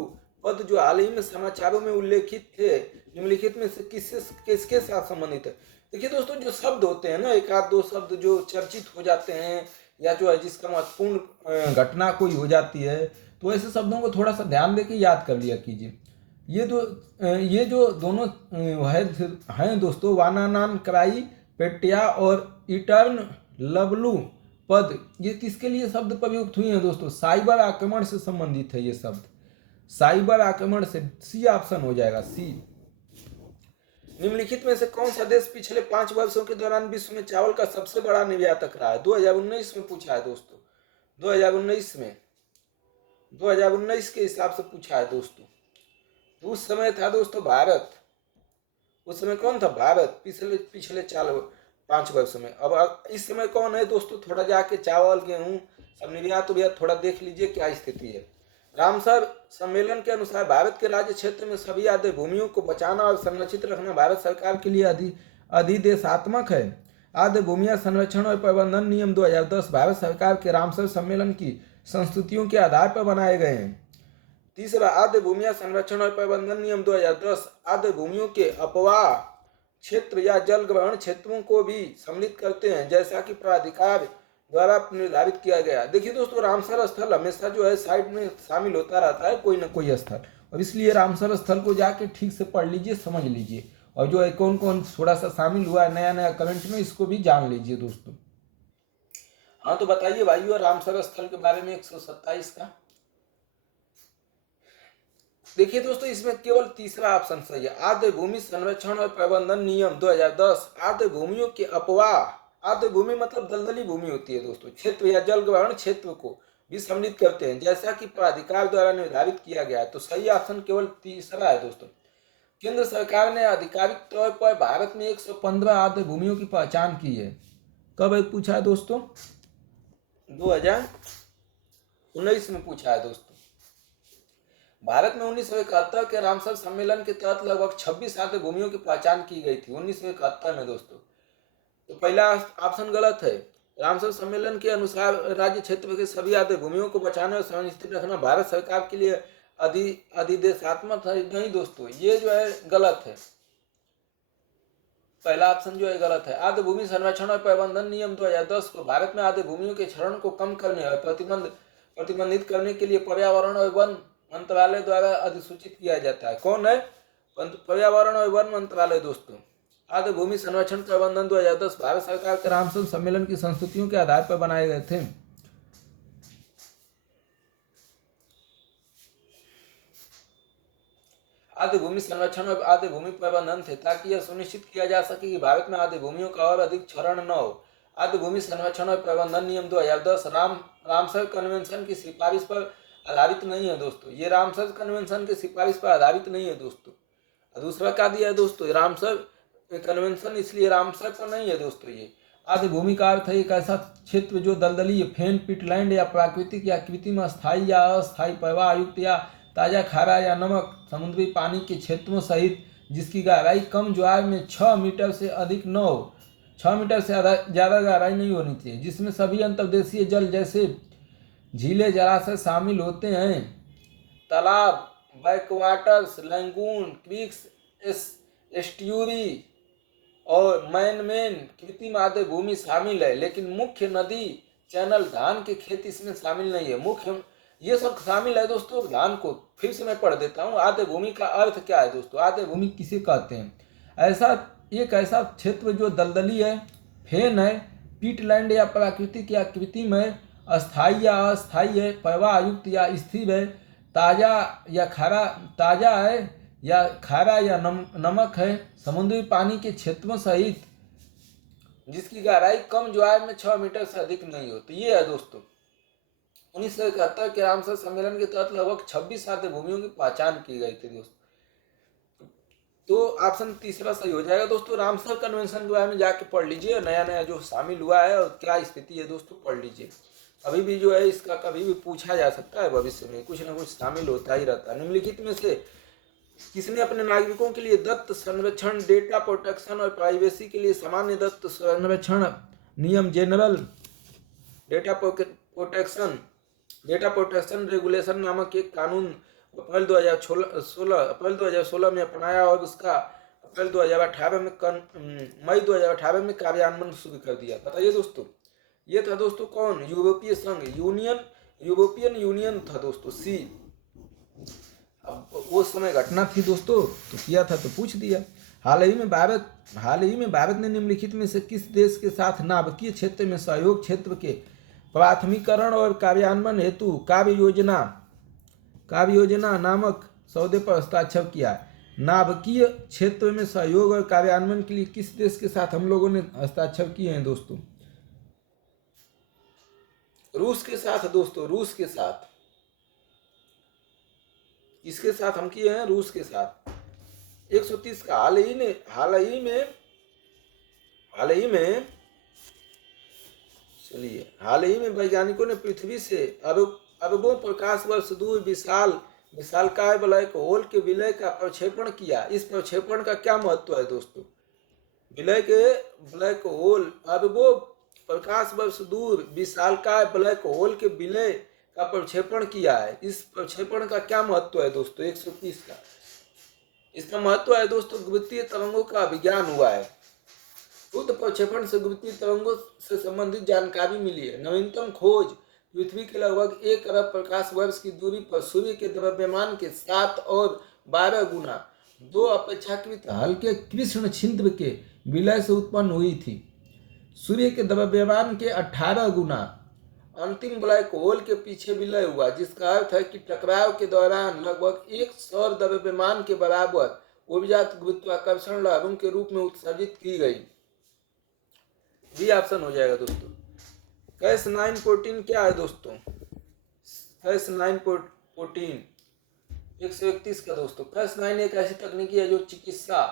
पद जो हाल ही में समाचारों में उल्लेखित थे, निम्नलिखित में से किसके साथ संबंधित है? देखिए दोस्तों, जो शब्द होते हैं ना, एक आध दो शब्द जो चर्चित हो जाते हैं या जो है जिसका महत्वपूर्ण घटना कोई हो जाती है, तो ऐसे शब्दों को थोड़ा सा ध्यान देके याद कर लिया कीजिए। ये जो दोनों हैं दोस्तों, वानानान क्राई पेट्या और इटर्न लवलू पद, ये किसके लिए शब्द प्रयुक्त हुए हैं दोस्तों? साइबर आक्रमण से संबंधित है ये शब्द, साइबर आक्रमण से। सी ऑप्शन हो जाएगा, सी। निम्नलिखित में से कौन सा देश पिछले 5 वर्षों के दौरान विश्व में चावल का सबसे बड़ा निर्यातक रहा है? 2019 में पूछा है दोस्तों, 2019 के हिसाब से पूछा है दोस्तों। तो उस समय था दोस्तों भारत। उस समय कौन था? भारत, पिछले 5 वर्षों में। अब इस समय कौन है दोस्तों? थोड़ा जाके चावल गेहूं सब निर्यात थोड़ा देख लीजिए क्या स्थिति है। रामसर सम्मेलन के अनुसार भारत के राज्य क्षेत्र में सभी आद्य भूमियों को बचाना और संरक्षित रखना भारत सरकार के लिए अधिदेशात्मक है। आद्य भूमिया संरक्षण और प्रबंधन नियम 2010 भारत सरकार के रामसर सम्मेलन की संस्तुतियों के आधार पर बनाए गए हैं। तीसरा, आद्य भूमिया संरक्षण और प्रबंधन नियम 2010 आद्य भूमियों के अपवाह क्षेत्र या जल ग्रहण क्षेत्रों को भी सम्मिलित करते हैं, जैसा कि प्राधिकार द्वारा निर्धारित किया गया। देखिए दोस्तों, रामसर स्थल हमेशा जो है साइड में शामिल होता रहता है कोई ना कोई स्थल, और इसलिए रामसर स्थल को जाके ठीक से पढ़ लीजिए, समझ लीजिए, और जो है कौन कौन थोड़ा सा शामिल हुआ है नया नया करंट में, इसको भी जान लीजिए दोस्तों। हाँ तो बताइए भाइयों, रामसर स्थल के बारे में 127 का। देखिए दोस्तों, इसमें केवल तीसरा ऑप्शन सही है। आद्य भूमि संरक्षण और प्रबंधन नियम 2010 आद्य भूमियों के अपवाह, आद्य भूमि मतलब दलदली भूमि होती है दोस्तों, क्षेत्र या जल ग्रहण क्षेत्र को भी सम्मिलित करते हैं, जैसा कि प्राधिकार द्वारा निर्धारित किया गया है। तो सही ऑप्शन केवल तीसरा है दोस्तों। केंद्र सरकार ने आधिकारिक तौर पर भारत में 115 आद्य भूमियों की पहचान की है। कब पूछा है दोस्तों? 2019 में पूछा है दोस्तों। भारत में 1971 के रामसर सम्मेलन के तहत लगभग 26 आद्य भूमियों की पहचान की गई थी 1971 में दोस्तों। तो पहला ऑप्शन गलत है। रामसर सम्मेलन के अनुसार राज्य क्षेत्र के सभी आद्य भूमियों को बचाने और सुनिश्चित रखना भारत सरकार के लिए अधिदेशात्मक है। नहीं दोस्तों, ये जो है गलत है, पहला ऑप्शन जो है गलत है। आद्य भूमि संरक्षण और प्रबंधन नियम 2010 को भारत में आद्य भूमियों के क्षरण को कम करने और प्रतिबंधित करने के लिए पर्यावरण और वन मंत्रालय द्वारा अधिसूचित किया जाता है। कौन है? पर्यावरण और वन मंत्रालय दोस्तों। आद्य भूमि संरक्षण प्रबंधन 2010 भारत सरकार के रामसर सम्मेलन की संस्तुतियों के आधार पर बनाए गए थे। आद्य भूमि संरक्षण और आद्य भूमि प्रबंधन थे ताकि यह सुनिश्चित किया जा सके कि भारत में आद्य भूमियों का और अधिक क्षरण न हो। आद्य भूमि संरक्षण और प्रबंधन नियम 2010 रामसर कन्वेंशन की सिफारिश पर आधारित नहीं है दोस्तों। ये रामसर कन्वेंशन की सिफारिश पर आधारित नहीं है दोस्तों। दूसरा क्या दिया है दोस्तों? रामसर कन्वेंशन, इसलिए रामसर पर नहीं है दोस्तों। ये आद्य भूमि का अर्थ है एक ऐसा क्षेत्र जो दलदली, फेन, पिटलैंड या प्राकृतिक या कृत्रिम स्थायी या अस्थायी प्रवाह युक्त या ताजा खारा या नमक समुद्री पानी के क्षेत्रों सहित जिसकी गहराई कम ज्वार में 6 मीटर से अधिक न हो, 6 मीटर से ज़्यादा गहराई नहीं होनी चाहिए, जिसमें सभी अंतर्देशीय जल जैसे झीलें, जलाशय शामिल होते हैं। तालाब, बैकवाटर्स, लैगून, क्रीक्स, एस्ट्यूरी और मैनमेन कृत्रिम आद्य भूमि शामिल है, लेकिन मुख्य नदी, चैनल, धान की खेती इसमें शामिल नहीं है। मुख्य ये सब शामिल है दोस्तों। धान को फिर से मैं पढ़ देता हूँ। आद्य भूमि का अर्थ क्या है दोस्तों? आद्य भूमि किसे कहते हैं? एक ऐसा क्षेत्र जो दलदली है, फेन है, पीटलैंड या प्राकृतिक या कृत्रिम है, अस्थायी या अस्थायी है, प्रवाह युक्त या स्थिर है, ताजा या खारा या नमक है, समुद्री पानी के क्षेत्रों सहित जिसकी गहराई कम ज्वार में 6 मीटर से अधिक नहीं होती। ये है दोस्तों। 1971 के रामसर सम्मेलन के तहत लगभग 26 आद्य भूमियों की पहचान की गई थी दोस्तों। तो ऑप्शन तीसरा सही हो जाएगा दोस्तों। रामसर कन्वेंशन के बारे में जाके पढ़ लीजिए, नया नया जो शामिल हुआ है और क्या स्थिति है दोस्तों, पढ़ लीजिए। अभी भी जो है इसका कभी भी पूछा जा सकता है, भविष्य में कुछ ना कुछ शामिल होता ही रहता है। निम्नलिखित में से किसने अपने नागरिकों के लिए दत्त संरक्षण, डेटा प्रोटेक्शन और प्राइवेसी के लिए सामान्य दत्त संरक्षण नियम, जनरल डेटा प्रोटेक्शन रेगुलेशन नामक एक कानून अप्रैल 2016 में अपनाया और उसका अप्रैल 2018 में मई 2018 में कार्यान्वयन शुरू कर दिया। बताइए दोस्तों, ये था दोस्तों कौन? यूरोपीय संघ, यूरोपियन यूनियन था दोस्तों, सी। अब वो समय घटना थी दोस्तों, तो किया था तो पूछ दिया। हाल ही में भारत ने निम्नलिखित में से किस देश के साथ नाभिकीय क्षेत्र में सहयोग क्षेत्र के प्राथमिकरण और कार्यान्वयन हेतु कार्य योजना नामक सौदे पर हस्ताक्षर किया? नाभिकीय क्षेत्र में सहयोग और कार्यान्वयन के लिए किस देश के साथ हम लोगों ने हस्ताक्षर किए हैं दोस्तों? रूस के साथ दोस्तों, रूस के साथ। इसके साथ हम किए हैं, रूस के साथ। 130 का हाल ही में वैज्ञानिकों ने पृथ्वी से अरबों प्रकाश वर्ष दूर विशालकाय ब्लैक होल के विलय का प्रक्षेपण किया। इस प्रक्षेपण का क्या महत्व है दोस्तों? ब्लैक होल अरबों प्रकाश वर्ष दूर विशालकाय ब्लैक होल के विलय का प्रक्षेपण किया है। इस प्रक्षेपण का क्या महत्व है दोस्तों? 130 का इसका महत्व है दोस्तों, गुरुत्वीय तरंगों का विज्ञान हुआ है। उक्त प्रक्षेपण से गुरुत्वीय तरंगों से संबंधित जानकारी मिली है। नवीनतम खोज पृथ्वी के लगभग 1 अरब प्रकाश वर्ष की दूरी पर सूर्य के द्रव्यमान के 7 और 12 गुना 2 अपेक्षाकृत हल्के कृष्ण छिद्र के विलय से उत्पन्न हुई थी। सूर्य के द्रव्यमान के 18 गुना अंतिम ब्लैक होल के पीछे विलय हुआ, जिसका अर्थ है कि टकराव के दौरान लगभग 1 सौर द्रव्यमान के बराबर ऊर्जा गुरुत्वाकर्षण लहरों के रूप में उत्सर्जित की गई। बी ऑप्शन हो जाएगा दोस्तों। कैस 914 क्या है दोस्तों? कैस 914 131 का दोस्तों। कैस 9 एक ऐसी तकनीकी है जो चिकित्सा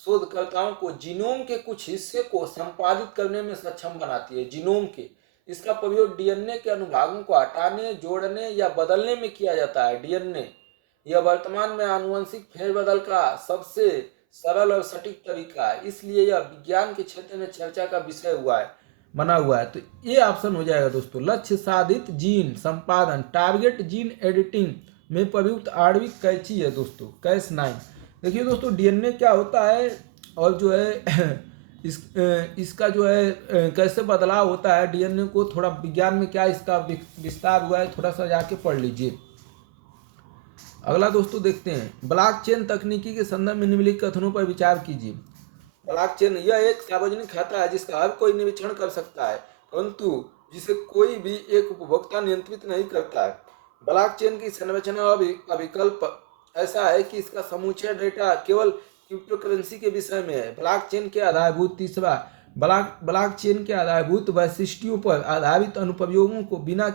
शोधकर्ताओं को जीनोम के कुछ हिस्से को संपादित करने में सक्षम बनाती है। जीनोम के इसका प्रयोग डीएनए के अनुभागों को हटाने, जोड़ने या बदलने में किया जाता है। डीएनए यह वर्तमान में आनुवंशिक फेरबदल का सबसे सरल और सटीक तरीका है, इसलिए यह विज्ञान के क्षेत्र में चर्चा का विषय बना हुआ है। तो ये ऑप्शन हो जाएगा दोस्तों। लक्ष्य साधित जीन संपादन, टारगेट जीन एडिटिंग में प्रयुक्त आणविक कैंची है दोस्तों, कैस 9। देखिए दोस्तों, डीएनए क्या होता है और जो है इसका जो है कैसे बदलाव होता है डीएनए को, थोड़ा विज्ञान में क्या इसका विस्तार हुआ है, थोड़ा सा जाके पढ़ लीजिए। अगला दोस्तों देखते हैं, ब्लॉकचेन तकनीकी के संदर्भ में निम्नलिखित कथनों पर विचार कीजिए। ब्लॉकचेन यह एक सार्वजनिक खाता है जिसका हर कोई निरीक्षण कर सकता है, परंतु जिसे कोई भी एक उपभोक्ता नियंत्रित नहीं करता है। ब्लॉकचेन की संरचना और अभिकल्प ऐसा है कि इसका समूचा डेटा केवल क्रिप्टो करेंसी के विषय में है। ब्लॉकचेन के आधारभूत तीसरा, ब्लॉकचेन के आधारभूत वैशिष्ट्यों पर आधारित अनुप्रयोगों को बिना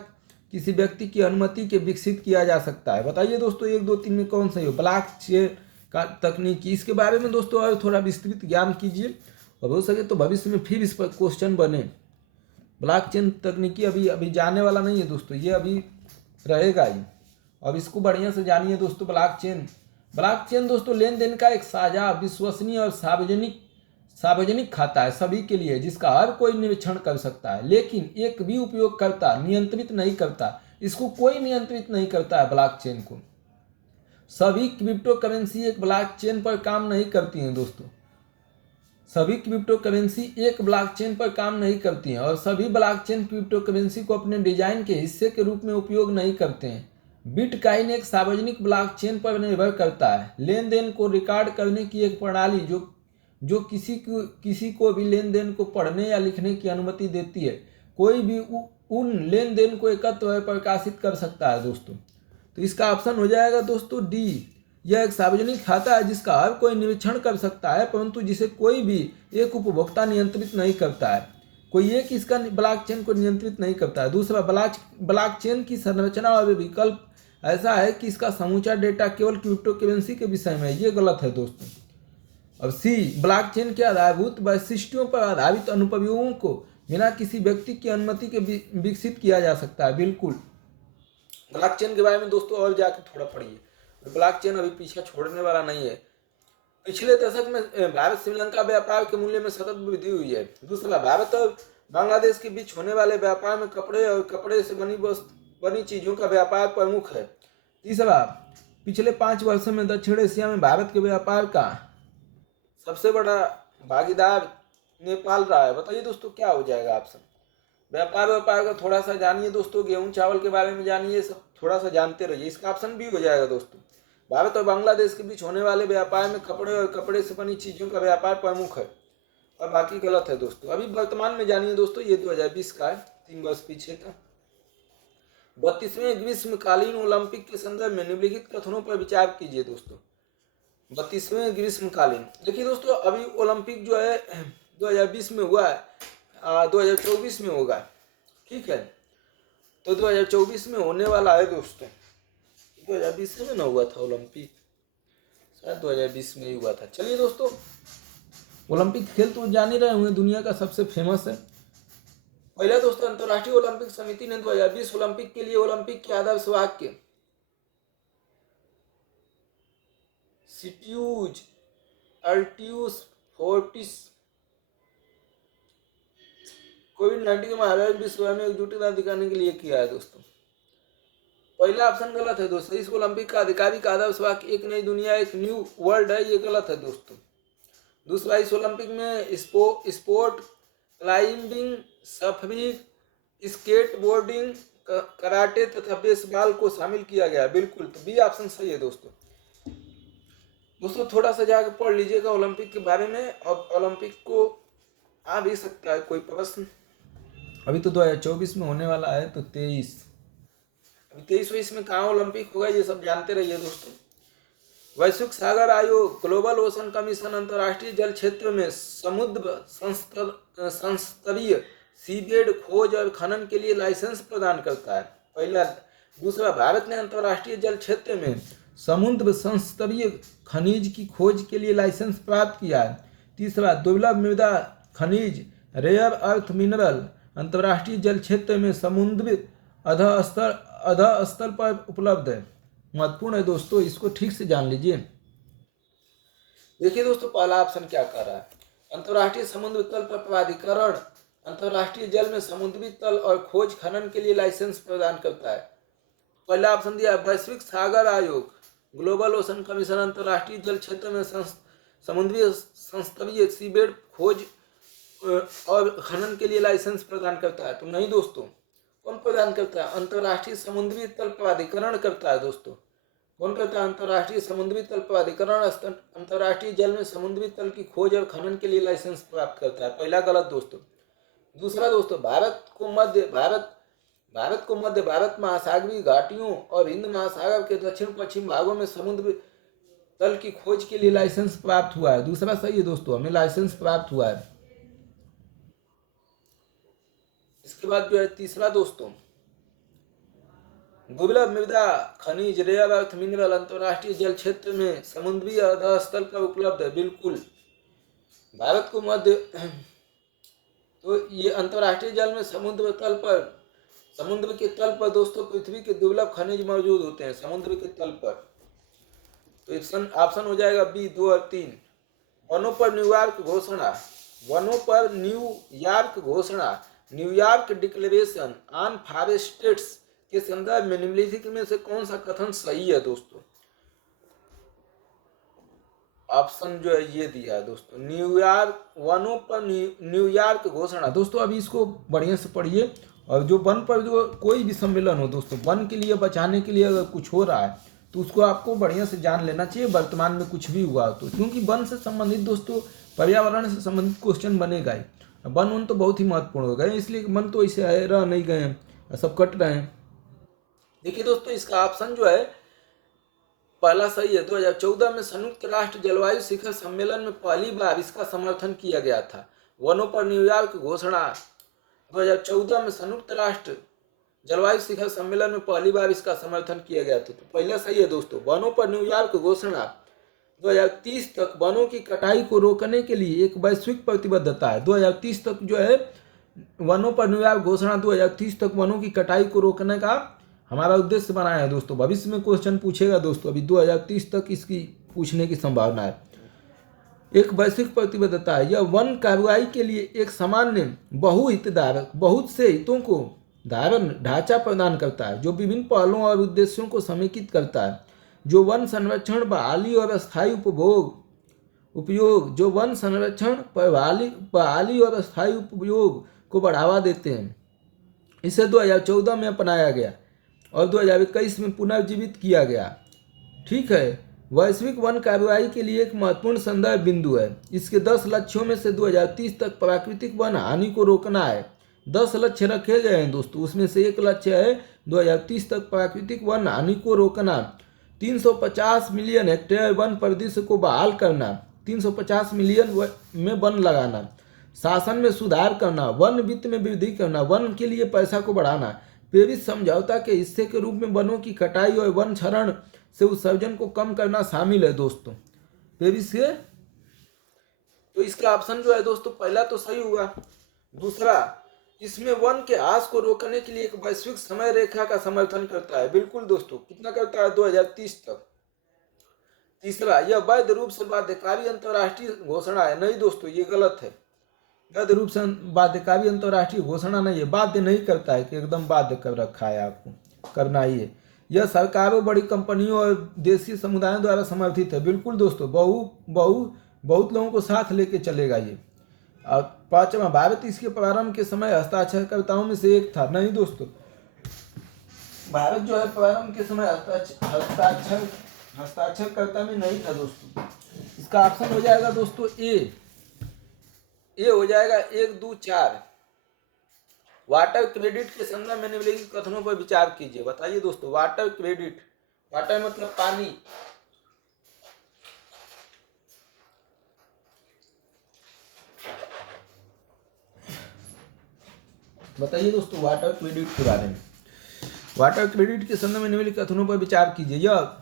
किसी व्यक्ति की अनुमति के विकसित किया जा सकता है। बताइए दोस्तों 1, 2, 3 में कौन सा है ब्लॉकचेन का तकनीकी? इसके बारे में दोस्तों और थोड़ा विस्तृत ज्ञान कीजिए और हो सके तो भविष्य में फिर इस पर क्वेश्चन बने। ब्लॉकचेन तकनीकी अभी जाने वाला नहीं है दोस्तों, ये अभी रहेगा ही। अब इसको बढ़िया से जानिए दोस्तों। ब्लॉकचेन दोस्तों लेन देन का एक साझा, विश्वसनीय और सार्वजनिक खाता है सभी के लिए, जिसका हर कोई निरीक्षण कर सकता है, लेकिन एक भी उपयोगकर्ता नियंत्रित नहीं करता। इसको कोई नियंत्रित नहीं करता है ब्लॉकचेन को। सभी क्रिप्टो करेंसी एक ब्लॉकचेन पर काम नहीं करती हैं दोस्तों। सभी क्रिप्टो करेंसी एक ब्लॉकचेन पर काम नहीं करती हैं और सभी ब्लॉकचेन क्रिप्टो करेंसी को अपने डिजाइन के हिस्से के रूप में उपयोग नहीं करते हैं। बिटकॉइन एक सार्वजनिक ब्लॉकचेन पर निर्भर करता है, लेन देन को रिकॉर्ड करने की एक प्रणाली जो किसी को भी लेन देन को पढ़ने या लिखने की अनुमति देती है। कोई भी उन लेन देन को एकत्र और प्रकाशित कर सकता है दोस्तों। तो इसका ऑप्शन हो जाएगा दोस्तों डी। यह एक सार्वजनिक खाता है जिसका हर कोई निरीक्षण कर सकता है, परंतु जिसे कोई भी एक उपभोक्ता नियंत्रित नहीं करता है। कोई एक इसका ब्लॉकचेन को नियंत्रित नहीं करता है। दूसरा, ब्लॉकचेन की संरचना और विकल्प ऐसा है कि इसका समूचा डेटा केवल क्रिप्टो करेंसी के विषय में है। ये गलत है दोस्तों। अब सी, ब्लॉकचेन के आधारभूत वैशिष्ट्यों पर आधारित अनुप्रयोगों को बिना किसी व्यक्ति की अनुमति के विकसित किया जा सकता है। बिल्कुल, ब्लॉकचेन के बारे में दोस्तों और जाकर थोड़ा पढ़िए। ब्लॉकचेन अभी पीछे छोड़ने वाला नहीं है। पिछले दशक में भारत श्रीलंका व्यापार के मूल्य में सतत वृद्धि हुई है। दूसरा, भारत और बांग्लादेश के बीच होने वाले व्यापार में कपड़े और कपड़े से बनी चीजों का व्यापार प्रमुख है। तीसरा, पिछले 5 वर्षों में दक्षिण एशिया में भारत के व्यापार का सबसे बड़ा भागीदार नेपाल रहा है। बताइए दोस्तों क्या हो जाएगा ऑप्शन। व्यापार का थोड़ा सा जानिए दोस्तों, गेहूं चावल के बारे में जानिए, सब थोड़ा सा जानते रहिए। इसका ऑप्शन भी हो जाएगा दोस्तों। भारत और बांग्लादेश के बीच होने वाले व्यापार में कपड़े और कपड़े से बनी चीजों का व्यापार प्रमुख है, और बाकी गलत है दोस्तों। अभी वर्तमान में जानिए दोस्तों, ये 2020 का है, 3 वर्ष पीछे का। 32वें ग्रीष्मकालीन ओलंपिक के संदर्भ में निम्नलिखित कथनों पर विचार कीजिए दोस्तों। 32वें ग्रीष्मकालीन, देखिए दोस्तों अभी ओलंपिक जो है 2020 में हुआ है, 2024 में होगा, ठीक है। तो 2024 में होने वाला है दोस्तों। 2020 में ना हुआ था ओलंपिक, शायद 2020 में ही हुआ था। चलिए दोस्तों, ओलंपिक खेल तो जान ही रहे होंगे, दुनिया का सबसे फेमस है। पहला दोस्तों, अंतर्राष्ट्रीय ओलंपिक समिति ने 2020 ओलंपिक के लिए ओलंपिक के आदर्श वाक्य सिट्यूज अल्ट्यूस फोर्टिस कोविड-19 के महामारी विश्व में एकजुटता दिखाने के लिए किया है दोस्तों। पहला ऑप्शन गलत है दोस्तों। इस ओलंपिक का आधिकारिक आदर्श वाक्य एक नई दुनिया, एक न्यू वर्ल्ड है, ये गलत है दोस्तों। दूसरा, इस ओलंपिक में sport climbing, surfing, skateboarding, karate तथा बेसबॉल को शामिल किया गया। बिल्कुल, तो बी ऑप्शन सही है दोस्तों। दोस्तों थोड़ा सा जाकर पढ़ लीजिएगा ओलंपिक के बारे में, और ओलंपिक को आ भी सकता है कोई प्रश्न। अभी तो 2024 में होने वाला है, तो 23 में कहाँ ओलंपिक होगा, ये सब जानते रहिए दोस्तों। वैश्विक सागर आयोग, ग्लोबल ओशन कमीशन अंतर्राष्ट्रीय जल क्षेत्र में समुद्र संस्तरीय सीबेड खोज और खनन के लिए लाइसेंस प्रदान करता है, पहला। दूसरा, भारत ने अंतर्राष्ट्रीय जल क्षेत्र में समुद्र संस्तरीय खनिज की खोज के लिए लाइसेंस प्राप्त किया है। तीसरा, दुर्लभ मृदा खनिज रेयर अर्थ मिनरल अंतर्राष्ट्रीय जल क्षेत्र में समुद्र अधः स्तर पर उपलब्ध है। महत्वपूर्ण है दोस्तों, इसको ठीक से जान लीजिए। देखिए दोस्तों, पहला ऑप्शन क्या कर रहा है, अंतर्राष्ट्रीय समुद्र तल पर प्राधिकरण अंतर्राष्ट्रीय जल में समुद्री तल और खोज खनन के लिए लाइसेंस प्रदान करता है। पहला ऑप्शन दिया, वैश्विक सागर आयोग, ग्लोबल ओशन कमीशन अंतर्राष्ट्रीय जल क्षेत्र में समुद्री संस्तरीय सीबेड खोज और खनन के लिए लाइसेंस प्रदान करता है। तो नहीं दोस्तों, कौन प्रदान करता है, अंतर्राष्ट्रीय समुद्री तल प्राधिकरण करता है दोस्तों। कौन करता है, अंतर्राष्ट्रीय समुद्री तल प्राधिकरण अंतर्राष्ट्रीय जल में समुद्री तल की खोज और खनन के लिए लाइसेंस प्राप्त करता है। पहला गलत दोस्तों। दूसरा दोस्तों, भारत को मध्य भारत महासागरीय घाटियों और हिंद महासागर के दक्षिण पश्चिम भागों में समुद्र तल की खोज के लिए लाइसेंस प्राप्त हुआ है। दूसरा सही है दोस्तों, हमें लाइसेंस प्राप्त हुआ है। इसके बाद जो है तीसरा दोस्तों, दुर्लभ मृदा खनिज रेयर अर्थ मिनरल अंतर्राष्ट्रीय जल क्षेत्र में समुद्री अधःस्थल पर उपलब्ध है। बिल्कुल, भारत को मध्य, तो ये अंतर्राष्ट्रीय जल में समुद्र के तल पर दोस्तों पृथ्वी के दुर्लभ खनिज मौजूद होते हैं समुद्र के तल पर। तो ऑप्शन हो जाएगा बी, 2 और 3। वनों पर न्यूयॉर्क घोषणा न्यूयॉर्क डिक्लेरेशन ऑन फॉरेस्ट्स के संदर्भ में निम्नलिखित में से कौन सा कथन सही है दोस्तों। ऑप्शन जो है ये दिया है दोस्तों, वनों पर न्यूयॉर्क घोषणा। दोस्तों अभी इसको बढ़िया से पढ़िए, और जो वन पर जो कोई भी सम्मेलन हो दोस्तों, वन के लिए बचाने के लिए अगर कुछ हो रहा है तो उसको आपको बढ़िया से जान लेना चाहिए, वर्तमान में कुछ भी हुआ तो, क्योंकि वन से संबंधित दोस्तों पर्यावरण से संबंधित क्वेश्चन बनेगा ही। वन तो बहुत ही महत्वपूर्ण हो गए, इसलिए वन तो ऐसे रह नहीं गए हैं, सब कट रहे हैं। देखिए दोस्तों, इसका ऑप्शन जो है पहला सही है। 2014 में संयुक्त राष्ट्र जलवायु शिखर सम्मेलन में पहली बार इसका समर्थन किया गया था। वनों पर न्यूयॉर्क घोषणा 2014 में संयुक्त राष्ट्र जलवायु शिखर सम्मेलन में पहली बार इसका समर्थन किया गया था। तो पहला सही है दोस्तों। वनों पर न्यूयॉर्क घोषणा 2030 तक वनों की कटाई को रोकने के लिए एक वैश्विक प्रतिबद्धता है। 2030 तक जो है वनों पर न्यूयॉर्क घोषणा 2030 तक वनों की कटाई को रोकने का हमारा उद्देश्य बनाया है दोस्तों। भविष्य में क्वेश्चन पूछेगा दोस्तों, अभी 2030 तक इसकी पूछने की संभावना है। एक वैश्विक प्रतिबद्धता है, यह वन कार्रवाई के लिए एक सामान्य बहुहितधारक बहुत से हितों को धारण ढांचा प्रदान करता है, जो विभिन्न पहलों और उद्देश्यों को समेकित करता है, जो वन संरक्षण, बहाली और अस्थायी उपभोग उपयोग जो वन संरक्षण, बहाली और स्थायी उपयोग को बढ़ावा देते हैं। इसे 2014 में अपनाया गया और 2021 में पुनर्जीवित किया गया। ठीक है, वैश्विक वन कार्रवाई के लिए एक महत्वपूर्ण संदर्भ बिंदु है। इसके 10 लक्ष्यों में से 2030 तक प्राकृतिक वन हानि को रोकना है। 10 लक्ष्य रखे गए हैं दोस्तों, उसमें से एक लक्ष्य है 2030 तक प्राकृतिक वन हानि को रोकना। 350 मिलियन हेक्टेयर वन परिदृश्य को बहाल करना, 350 मिलियन में वन लगाना, शासन में सुधार करना, वन वित्त में वृद्धि करना, वन के लिए पैसा को बढ़ाना। पेरिस समझौता के हिस्से के रूप में वनों की कटाई और वन क्षरण से उत्सर्जन को कम करना शामिल है दोस्तों, पेरिस के। तो इसका ऑप्शन जो है दोस्तों पहला तो सही हुआ। दूसरा, इसमें वन के ह्रास को रोकने के लिए एक वैश्विक समय रेखा का समर्थन करता है। बिल्कुल दोस्तों, कितना करता है? 2030 तक। तीसरा, यह वैध रूप से बाध्यकारी अंतर्राष्ट्रीय घोषणा है। नहीं दोस्तों, ये गलत है। वैध रूप से बाध्यकारी अंतर्राष्ट्रीय घोषणा नहीं है, बाध्य नहीं करता है कि एकदम बाध्य कर रखा है, आपको करना ही है। यह सरकारों, बड़ी कंपनियों और देशी समुदायों द्वारा समर्थित है। बिल्कुल दोस्तों, बहुत लोगों को साथ लेके चलेगा ये। और पांचवा, भारत इसके प्रारंभ के समय हस्ताक्षरकर्ताओं में से एक था। नहीं दोस्तों, भारत जो है प्रारंभ के समय हस्ताक्षरकर्ता में नहीं था दोस्तों। इसका ऑप्शन हो जाएगा दोस्तों ए हो जाएगा 1, 2, 4। वाटर क्रेडिट के संदर्भ में निम्नलिखित कथनों पर विचार कीजिए। बताइए दोस्तों, वाटर क्रेडिट, वाटर मतलब पानी। बताइए दोस्तों वाटर क्रेडिट के बारे में। वाटर क्रेडिट के संदर्भ में निम्नलिखित कथनों पर विचार कीजिए। यह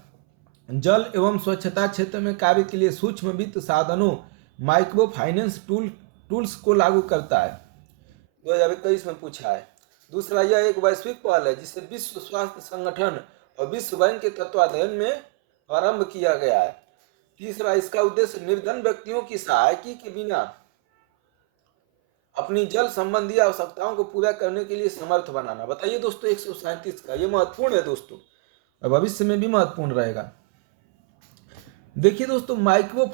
जल एवं स्वच्छता क्षेत्र में कार्य के लिए सूक्ष्म वित्त साधनों, माइक्रो फाइनेंस टूल्स को लागू करता है। 2021 में पूछा है। दूसरा, यह एक वैश्विक पहल है जिसे विश्व स्वास्थ्य संगठन और विश्व बैंक के तत्वाधान में आरंभ किया गया है। तीसरा, इसका उद्देश्य निर्धन व्यक्तियों की सहायता के बिना अपनी जल संबंधी आवश्यकताओं को पूरा करने के लिए समर्थ बनाना। बताइए दोस्तों 137 का। ये महत्वपूर्ण है दोस्तों और भविष्य में भी महत्वपूर्ण रहेगा। देखिए दोस्तों, माइक्रो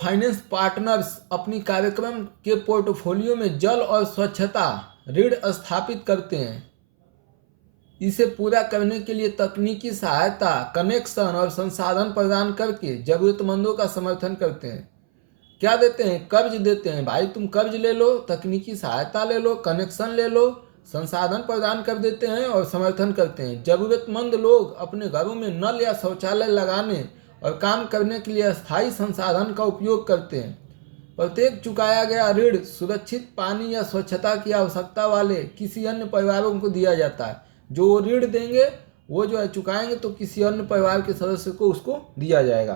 फाइनेंस पार्टनर्स अपनी कार्यक्रम के पोर्टफोलियो में जल और स्वच्छता ऋण स्थापित करते हैं। इसे पूरा करने के लिए तकनीकी सहायता, कनेक्शन और संसाधन प्रदान करके जरूरतमंदों का समर्थन करते हैं। क्या देते हैं? कर्ज देते हैं। भाई तुम कर्ज ले लो, तकनीकी सहायता ले लो, कनेक्शन ले लो, संसाधन प्रदान कर देते हैं और समर्थन करते हैं। जरूरतमंद लोग अपने घरों में नल या शौचालय लगाने और काम करने के लिए अस्थायी संसाधन का उपयोग करते हैं। प्रत्येक चुकाया गया ऋण सुरक्षित पानी या स्वच्छता की आवश्यकता वाले किसी अन्य परिवारों को दिया जाता है। जो ऋण देंगे वो जो है चुकाएंगे तो किसी अन्य परिवार के सदस्य को उसको दिया जाएगा।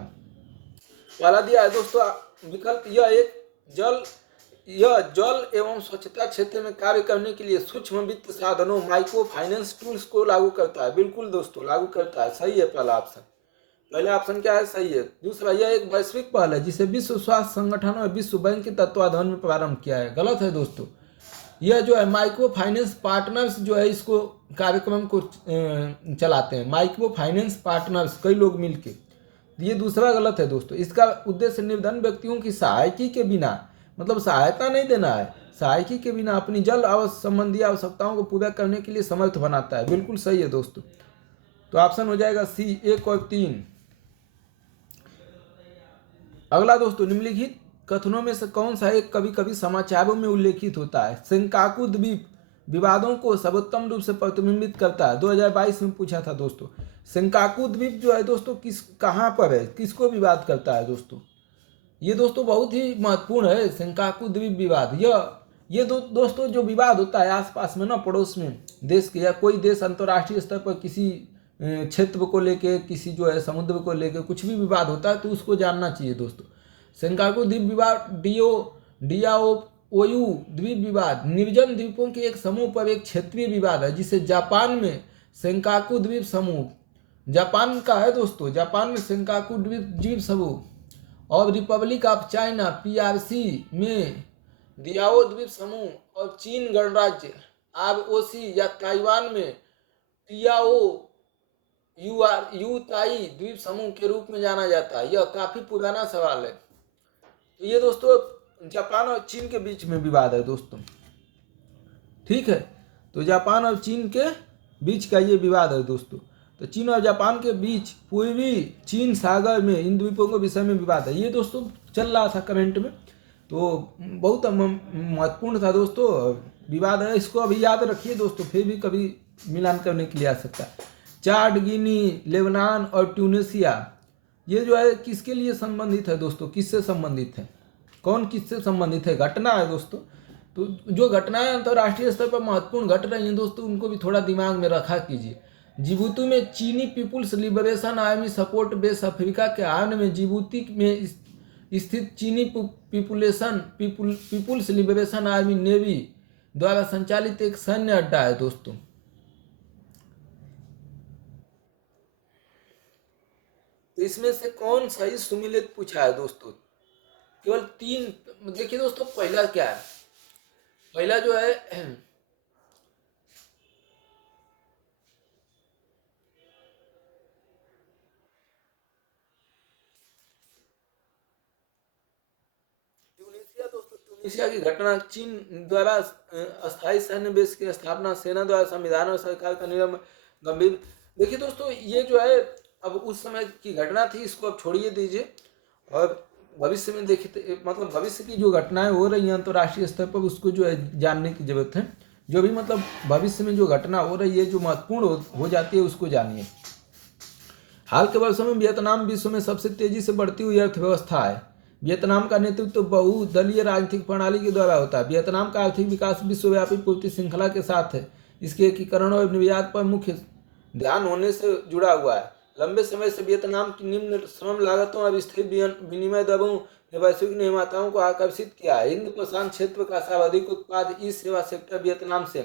पहला दिया है दोस्तों विकल्प, यह जल एवं स्वच्छता क्षेत्र में कार्य करने के लिए सूक्ष्म वित्त साधनों, माइक्रो फाइनेंस टूल्स को लागू करता है। बिल्कुल दोस्तों लागू करता है, सही है पहला ऑप्शन। पहला ऑप्शन क्या है? सही है। दूसरा, यह एक वैश्विक पहल है जिसे विश्व स्वास्थ्य संगठन और विश्व बैंक के तत्वाधान में प्रारंभ किया है। गलत है दोस्तों। यह जो है माइक्रो फाइनेंस पार्टनर्स जो है इसको कार्यक्रम को चलाते हैं। माइक्रो फाइनेंस पार्टनर्स कई लोग मिलके, ये दूसरा गलत है दोस्तों। इसका उद्देश्य निर्धन व्यक्तियों की सहायता के बिना, मतलब सहायता नहीं देना है, सहायता के बिना अपनी जल संबंधी आवश्यकताओं को पूरा करने के लिए समर्थ बनाता है। बिल्कुल सही है दोस्तों। तो ऑप्शन हो जाएगा सी, 1 और 3। अगला दोस्तों, निम्नलिखित कथनों में से कौन सा एक कभी कभी समाचारों में उल्लेखित होता है? सेंकाकू द्वीप विवादों को सर्वोत्तम रूप से प्रतिबिंबित करता है। 2022 में पूछा था दोस्तों। सेंकाकू द्वीप जो है दोस्तों कहाँ पर है, किसको विवाद करता है दोस्तों? ये दोस्तों बहुत ही महत्वपूर्ण है सेंकाकू द्वीप विवाद। ये दोस्तों जो विवाद होता है आसपास में ना, पड़ोस में देश के, या कोई देश अंतर्राष्ट्रीय स्तर पर किसी क्षेत्र को लेके, किसी जो है समुद्र को लेके कुछ भी विवाद होता है तो उसको जानना चाहिए दोस्तों। सेंकाकू द्वीप विवाद डियाओयू द्वीप विवाद निर्जन द्वीपों के एक समूह पर एक क्षेत्रीय विवाद है जिसे जापान में सेंकाकू द्वीप समूह, जापान का है दोस्तों, जापान में सेंकाकू द्वीप समूह और रिपब्लिक ऑफ चाइना PRC में दियाओ द्वीप समूह और चीन गणराज्य ROC या ताइवान में टियाओ यूताई द्वीप समूह के रूप में जाना जाता है। यह काफी पुराना सवाल है। तो ये दोस्तों जापान और चीन के बीच में विवाद है दोस्तों, ठीक है। तो जापान और चीन के बीच का ये विवाद है दोस्तों। तो चीन और जापान के बीच पूर्वी चीन सागर में इन द्वीपों के विषय में विवाद है। ये दोस्तों चल रहा था करंट में, तो बहुत महत्वपूर्ण था दोस्तों विवाद है। इसको अभी याद रखिए दोस्तों, फिर भी कभी मिलान करने के लिए आ सकता है। चाड, गिनी, लेबनान और ट्यूनेशिया, ये जो है किसके लिए संबंधित है दोस्तों, किससे संबंधित है, कौन किससे संबंधित है, घटना है दोस्तों। तो जो घटनाएं अंतर्राष्ट्रीय स्तर पर महत्वपूर्ण घट रही हैं दोस्तों, उनको भी थोड़ा दिमाग में रखा कीजिए। जिबूती में चीनी People's Liberation Army support base Africa के आर्न में जिबूती में स्थित चीनी पीपुल्स लिबरेशन आर्मी नेवी द्वारा संचालित एक सैन्य अड्डा है दोस्तों। तो इसमें से कौन सही सुमिलित पूछा है दोस्तों, केवल 3। देखिए दोस्तों पहला क्या है, पहला जो है ट्यूनीशिया दोस्तों, ट्यूनीशिया की घटना चीन द्वारा अस्थायी सैन्य बेस की स्थापना, सेना द्वारा संविधान और सरकार का नियम गंभीर। देखिए दोस्तों ये जो है अब उस समय की घटना थी, इसको अब छोड़िए दीजिए और भविष्य में देखिए, मतलब भविष्य की जो घटनाएं हो रही हैं अंतर्राष्ट्रीय स्तर पर उसको जो है जानने की जरूरत है। जो भी मतलब भविष्य में जो घटना हो रही है जो महत्वपूर्ण हो जाती है उसको जानिए। हाल के वर्षों में वियतनाम विश्व में सबसे तेजी से बढ़ती हुई अर्थव्यवस्था है। वियतनाम का नेतृत्व बहुदलीय राजनीतिक प्रणाली के द्वारा होता है। वियतनाम का आर्थिक विकास विश्वव्यापी पूर्ति श्रृंखला के साथ है। इसके एकीकरण और निर्यात पर मुख्य ध्यान होने से जुड़ा हुआ है। लंबे समय से वियतनाम की निम्न श्रम लागतों और स्थिर विनिमय दरों ने वैश्विक निर्माताओं को आकर्षित किया है। हिंद प्रशांत क्षेत्र का सर्वाधिक उत्पाद ई सेवा सेक्टर वियतनाम से।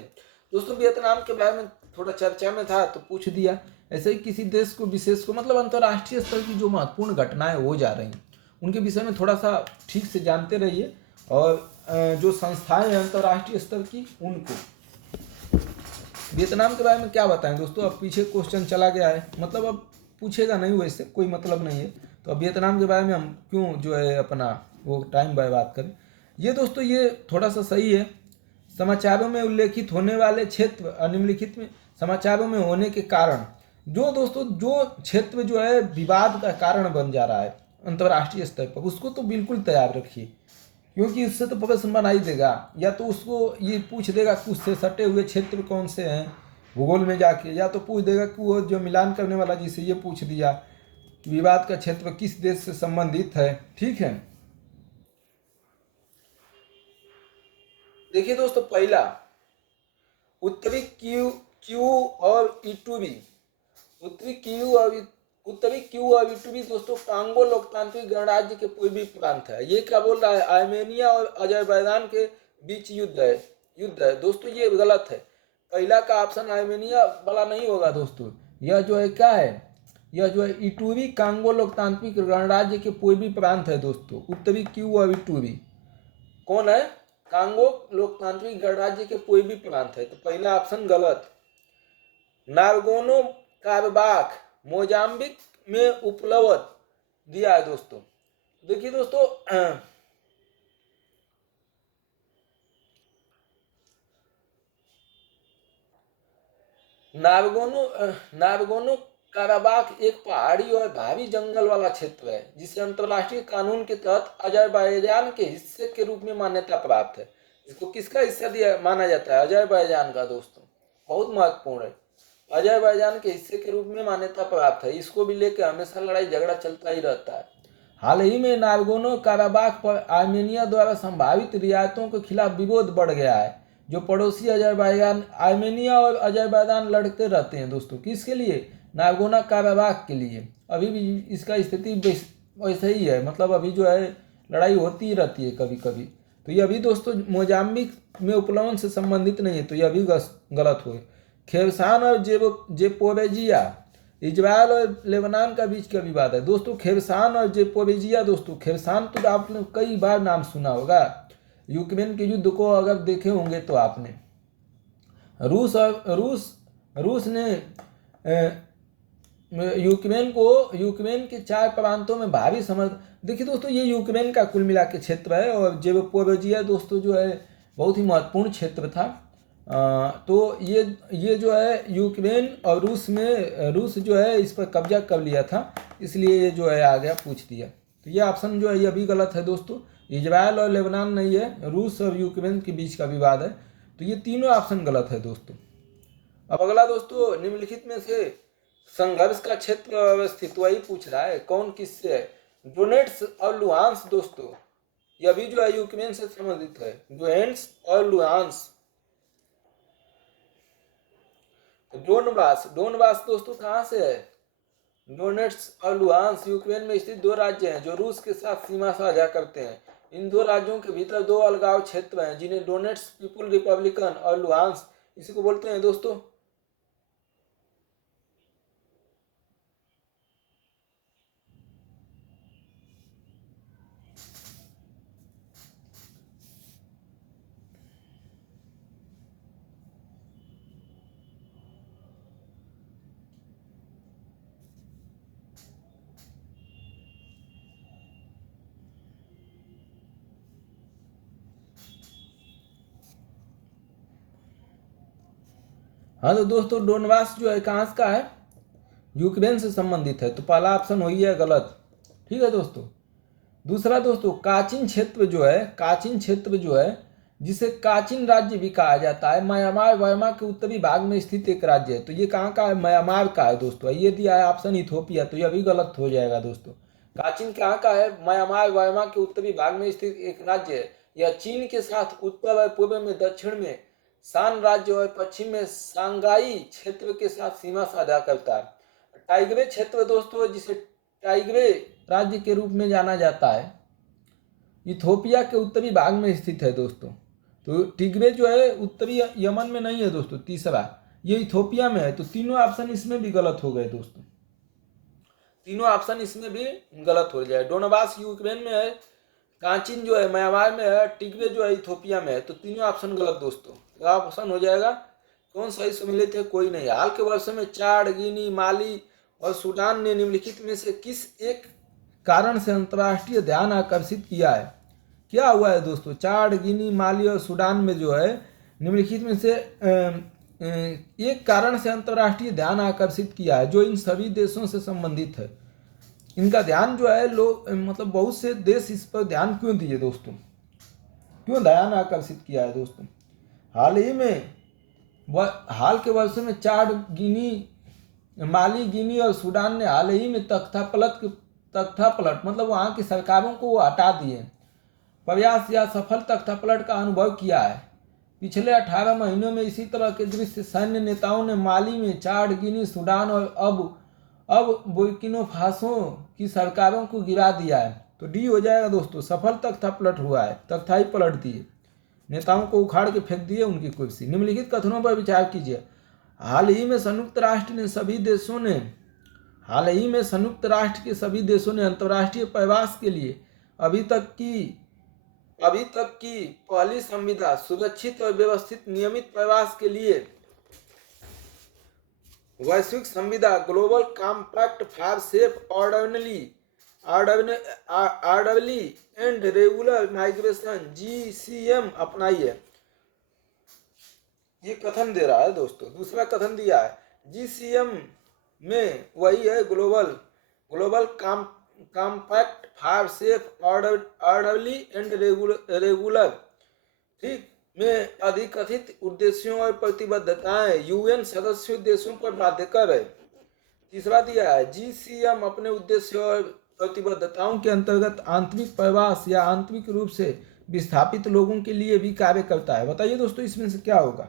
दोस्तों वियतनाम के बारे में थोड़ा चर्चा में था तो पूछ दिया। ऐसे ही किसी देश को विशेष को मतलब अंतर्राष्ट्रीय स्तर की जो महत्वपूर्ण घटनाएं हो जा रही हैं उनके विषय में थोड़ा सा ठीक से जानते रहिए और जो संस्थाएं हैं अंतर्राष्ट्रीय स्तर की उनको। वियतनाम के बारे में क्या बताएं दोस्तों, अब पीछे क्वेश्चन चला गया है, मतलब अब पूछेगा नहीं, वैसे कोई मतलब नहीं है। तो अब वियतनाम के बारे में हम क्यों जो है अपना वो टाइम बर्बाद करें। ये दोस्तों ये थोड़ा सा सही है। समाचारों में उल्लेखित होने वाले क्षेत्र निम्नलिखित में समाचारों में होने के कारण जो दोस्तों जो क्षेत्र जो है विवाद का कारण बन जा रहा है अंतर्राष्ट्रीय स्तर पर उसको तो बिल्कुल तैयार रखिए, क्योंकि उससे तो प्रश्न बना ही देगा। या तो उसको ये पूछ देगा कि उससे सटे हुए क्षेत्र कौन से हैं भूगोल में जाके, या तो पूछ देगा कि वो जो मिलान करने वाला जिसे ये पूछ दिया कि विवाद का क्षेत्र किस देश से संबंधित है, ठीक है। देखिए दोस्तों पहला उत्तरी क्यू और इटूबी, उत्तरी क्यू और इटूबी दोस्तों कांगो लोकतांत्रिक गणराज्य के पूर्वी प्रांत है। ये क्या बोल रहा है, आर्मेनिया और अजरबैजान के बीच युद्ध है दोस्तों, ये गलत है। पहला का ऑप्शन आर्मेनिया वाला नहीं होगा दोस्तों। यह जो है क्या है, यह जो है इटूबी कांगो लोकतांत्रिक गणराज्य के पूर्वी प्रांत है दोस्तों। उत्तरी क्यू और इटूबी कौन है, कांगो लोकतांत्रिक गणराज्य के पूर्वी प्रांत है। तो पहला ऑप्शन गलत। नारगोनो कारबाख मोजाम्बिक में उपलब्ध दिया है दोस्तों। देखिए दोस्तों नारगोनो काराबाख एक पहाड़ी और भारी जंगल वाला क्षेत्र है जिसे अंतर्राष्ट्रीय कानून के तहत अजरबैजान के हिस्से के रूप में मान्यता प्राप्त है। इसको किसका हिस्सा दिया माना जाता है, अजरबैजान का दोस्तों, बहुत महत्वपूर्ण है। अजरबैजान के हिस्से के रूप में मान्यता प्राप्त है। इसको भी लेकर हमेशा लड़ाई झगड़ा चलता ही रहता है। हाल ही में नारगोनो काराबाख पर आर्मेनिया द्वारा संभावित रियायतों के खिलाफ विरोध बढ़ गया है। जो पड़ोसी अजरबैजान, आर्मेनिया और अजरबैजान लड़ते रहते हैं दोस्तों, किसके लिए, नारगोना काराबाख के लिए। अभी भी इसका स्थिति वैसे ही है, मतलब अभी जो है लड़ाई होती ही रहती है कभी कभी। तो ये अभी दोस्तों मोजाम्बिक में उपलब्ध से संबंधित नहीं है, तो यह भी गलत हुए। खेरसान और जेपोरेजिया इजरायल और लेबनान का बीच का विवाद है दोस्तों। खेरसान और जेपोरेजिया दोस्तों, खेरसान तो आपने कई बार नाम सुना होगा, यूक्रेन के युद्ध को अगर देखे होंगे तो आपने। रूस ने यूक्रेन के 4 प्रांतों में भारी देखिए दोस्तों, ये यूक्रेन का कुल मिला के क्षेत्र है, और जेपोरोजिया दोस्तों जो है बहुत ही महत्वपूर्ण क्षेत्र था। तो ये जो है यूक्रेन और रूस जो है इस पर कब्जा कर लिया था, इसलिए ये जो है आ गया, पूछ दिया। तो ये ऑप्शन जो है ये भी गलत है दोस्तों। इजराइल और लेबनान नहीं है, रूस और यूक्रेन के बीच का विवाद है। तो ये तीनों ऑप्शन गलत है दोस्तों। अब अगला दोस्तों, निम्नलिखित में से संघर्ष का क्षेत्र अवस्थित, वही पूछ रहा है, कौन किससे है? डोनेट्स और लुहांस दोस्तों, यह भी जो है यूक्रेन से संबंधित है। डोनेट्स और लुहांस। डोनबास दोस्तों कहाँ से है? डोनेट्स और लुहांस यूक्रेन में स्थित 2 राज्य हैं जो रूस के साथ सीमा साझा करते हैं। इन 2 राज्यों के भीतर 2 अलगाव क्षेत्र हैं जिन्हें डोनेट्स पीपुल रिपब्लिकन और लुहांस इसी को बोलते हैं दोस्तों। हाँ तो दोस्तों, डोनबास जो है कहाँ का है? यूक्रेन से संबंधित है, तो पहला ऑप्शन वही है गलत। ठीक है दोस्तों। दूसरा दोस्तों, काचिन क्षेत्र जो है जिसे काचिन राज्य भी कहा जाता है, म्यांमार वर्मा के उत्तरी भाग में स्थित एक राज्य है। तो ये कहाँ का है? म्यांमार का है दोस्तों। ये दिया है ऑप्शन इथोपिया, तो यह भी गलत हो जाएगा दोस्तों। काचिन कहाँ का है? म्यांमार वर्मा के उत्तरी भाग में स्थित एक राज्य है। यह चीन के साथ उत्तर और पूर्व में, दक्षिण में शान राज्य और पश्चिम में सांगाई क्षेत्र के साथ सीमा साझा करता है। टाइग्रे क्षेत्र दोस्तों, जिसे टाइग्रे राज्य के रूप में जाना जाता है, इथोपिया के उत्तरी भाग में स्थित है दोस्तों। तो टिग्रे जो है उत्तरी यमन में नहीं है दोस्तों। तीसरा, ये इथोपिया में है। तो तीनों ऑप्शन इसमें भी गलत हो गए दोस्तों। तीनों ऑप्शन इसमें भी गलत हो जाए। डोनबास यूक्रेन में है, काचिन जो है म्यांमार में है, टिग्रे जो है इथोपिया में है। तो तीनों ऑप्शन गलत दोस्तों। तो ऑप्शन हो जाएगा कौन सही सम्मिलित है? कोई नहीं। हाल के वर्षों में चाड, गिनी, माली और सूडान ने निम्नलिखित में से किस एक कारण से अंतर्राष्ट्रीय ध्यान आकर्षित किया है? क्या हुआ है दोस्तों? चाड, गिनी, माली और सूडान में जो है निम्नलिखित में से एक कारण से अंतर्राष्ट्रीय ध्यान आकर्षित किया है, जो इन सभी देशों से संबंधित है। इनका ध्यान जो है लोग, मतलब बहुत से देश इस पर ध्यान क्यों दिए दोस्तों? क्यों ध्यान आकर्षित किया है दोस्तों? हाल के वर्षों में चाड, माली, गिनी और सूडान ने हाल ही में तख्ता पलट मतलब वहाँ की सरकारों को वो हटा दिए, प्रयास या सफल तख्ता पलट का अनुभव किया है। पिछले 18 महीनों में इसी तरह के दृश्य सैन्य नेताओं ने माली में, चाड, गिनी, सूडान और अब बुर्किना फासो की सरकारों को गिरा दिया है। तो डी हो जाएगा दोस्तों। सफल तख्ता पलट हुआ है, तख्ता ही पलट दिए, नेताओं को उखाड़ के फेंक दिए उनकी कुर्सी। निम्नलिखित कथनों पर विचार कीजिए। हाल ही में संयुक्त राष्ट्र के सभी देशों ने अंतर्राष्ट्रीय प्रवास के लिए अभी तक की पहली संविदा सुरक्षित और व्यवस्थित नियमित प्रवास के लिए वैश्विक संविदा global compact for safe orderly and regular migration GCM अपनाई है। ये कथन दे रहा है दोस्तों। दूसरा कथन दिया है GCM में, वही है global compact for safe orderly and regular, ठीक, में अधिकथित उद्देश्यों और प्रतिबद्धताएं UN सदस्य देशों पर बाध्यकर है। तीसरा दिया है GCM अपने उद्देश्यों और प्रतिबद्धताओं के अंतर्गत आंतरिक प्रवास या आंतरिक रूप से विस्थापित लोगों के लिए भी कार्य करता है। बताइए दोस्तों इसमें से क्या होगा?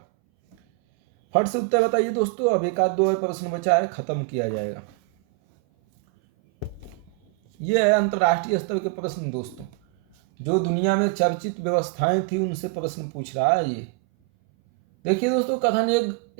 फट से उत्तर बताइए दोस्तों। अब एक आध दो प्रश्न बचा है, खत्म किया जाएगा। ये है अंतर्राष्ट्रीय स्तर के प्रश्न दोस्तों, जो दुनिया में चर्चित व्यवस्थाएं थी उनसे प्रश्न पूछ रहा है ये। देखिए दोस्तों, कथन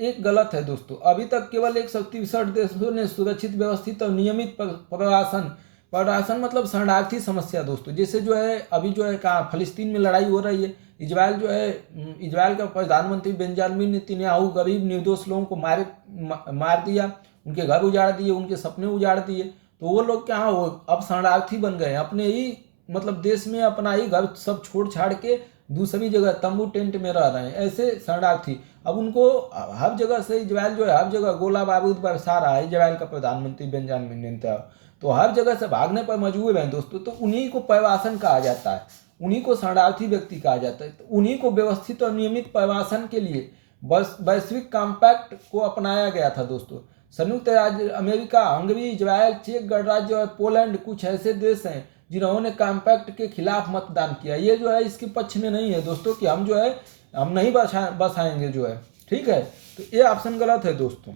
एक गलत है दोस्तों। अभी तक केवल 163 देशों ने सुरक्षित, व्यवस्थित और नियमित प्रवासन मतलब शरणार्थी समस्या दोस्तों, जैसे जो है अभी जो है कहाँ फलस्तीन में लड़ाई हो रही है, इजराइल का प्रधानमंत्री बेंजामिन नेतन्याहू गरीब निर्दोष लोगों को मार दिया, उनके घर उजाड़ दिए, उनके सपने उजाड़ दिए। तो वो लोग क्या, वो अब शरणार्थी बन गए, अपने ही मतलब देश में अपना ही घर सब छोड़ छाड़ के दूसरी जगह तंबू टेंट में रह रहे हैं, ऐसे शरणार्थी। अब उनको हर जगह से इजराइल जो है हर जगह गोला बारूद बरसा रहा है, इजराइल का प्रधानमंत्री बेंजामिन नेतन्याहू, तो हर जगह से भागने पर मजबूर हैं दोस्तों। तो उन्हीं को प्रवासन कहा जाता है, उन्हीं को शरणार्थी व्यक्ति कहा जाता है। तो उन्हीं को व्यवस्थित और नियमित प्रवासन के लिए वैश्विक कॉम्पैक्ट को अपनाया गया था दोस्तों। संयुक्त राज्य अमेरिका, हंगरी, इजराइल, चेक गणराज्य और पोलैंड कुछ ऐसे देश हैं जिन्होंने कॉम्पैक्ट के खिलाफ मतदान किया। ये जो है इसके पक्ष में नहीं है दोस्तों कि हम जो है हम नहीं बसाएंगे जो है, ठीक है। तो ये ऑप्शन गलत है दोस्तों।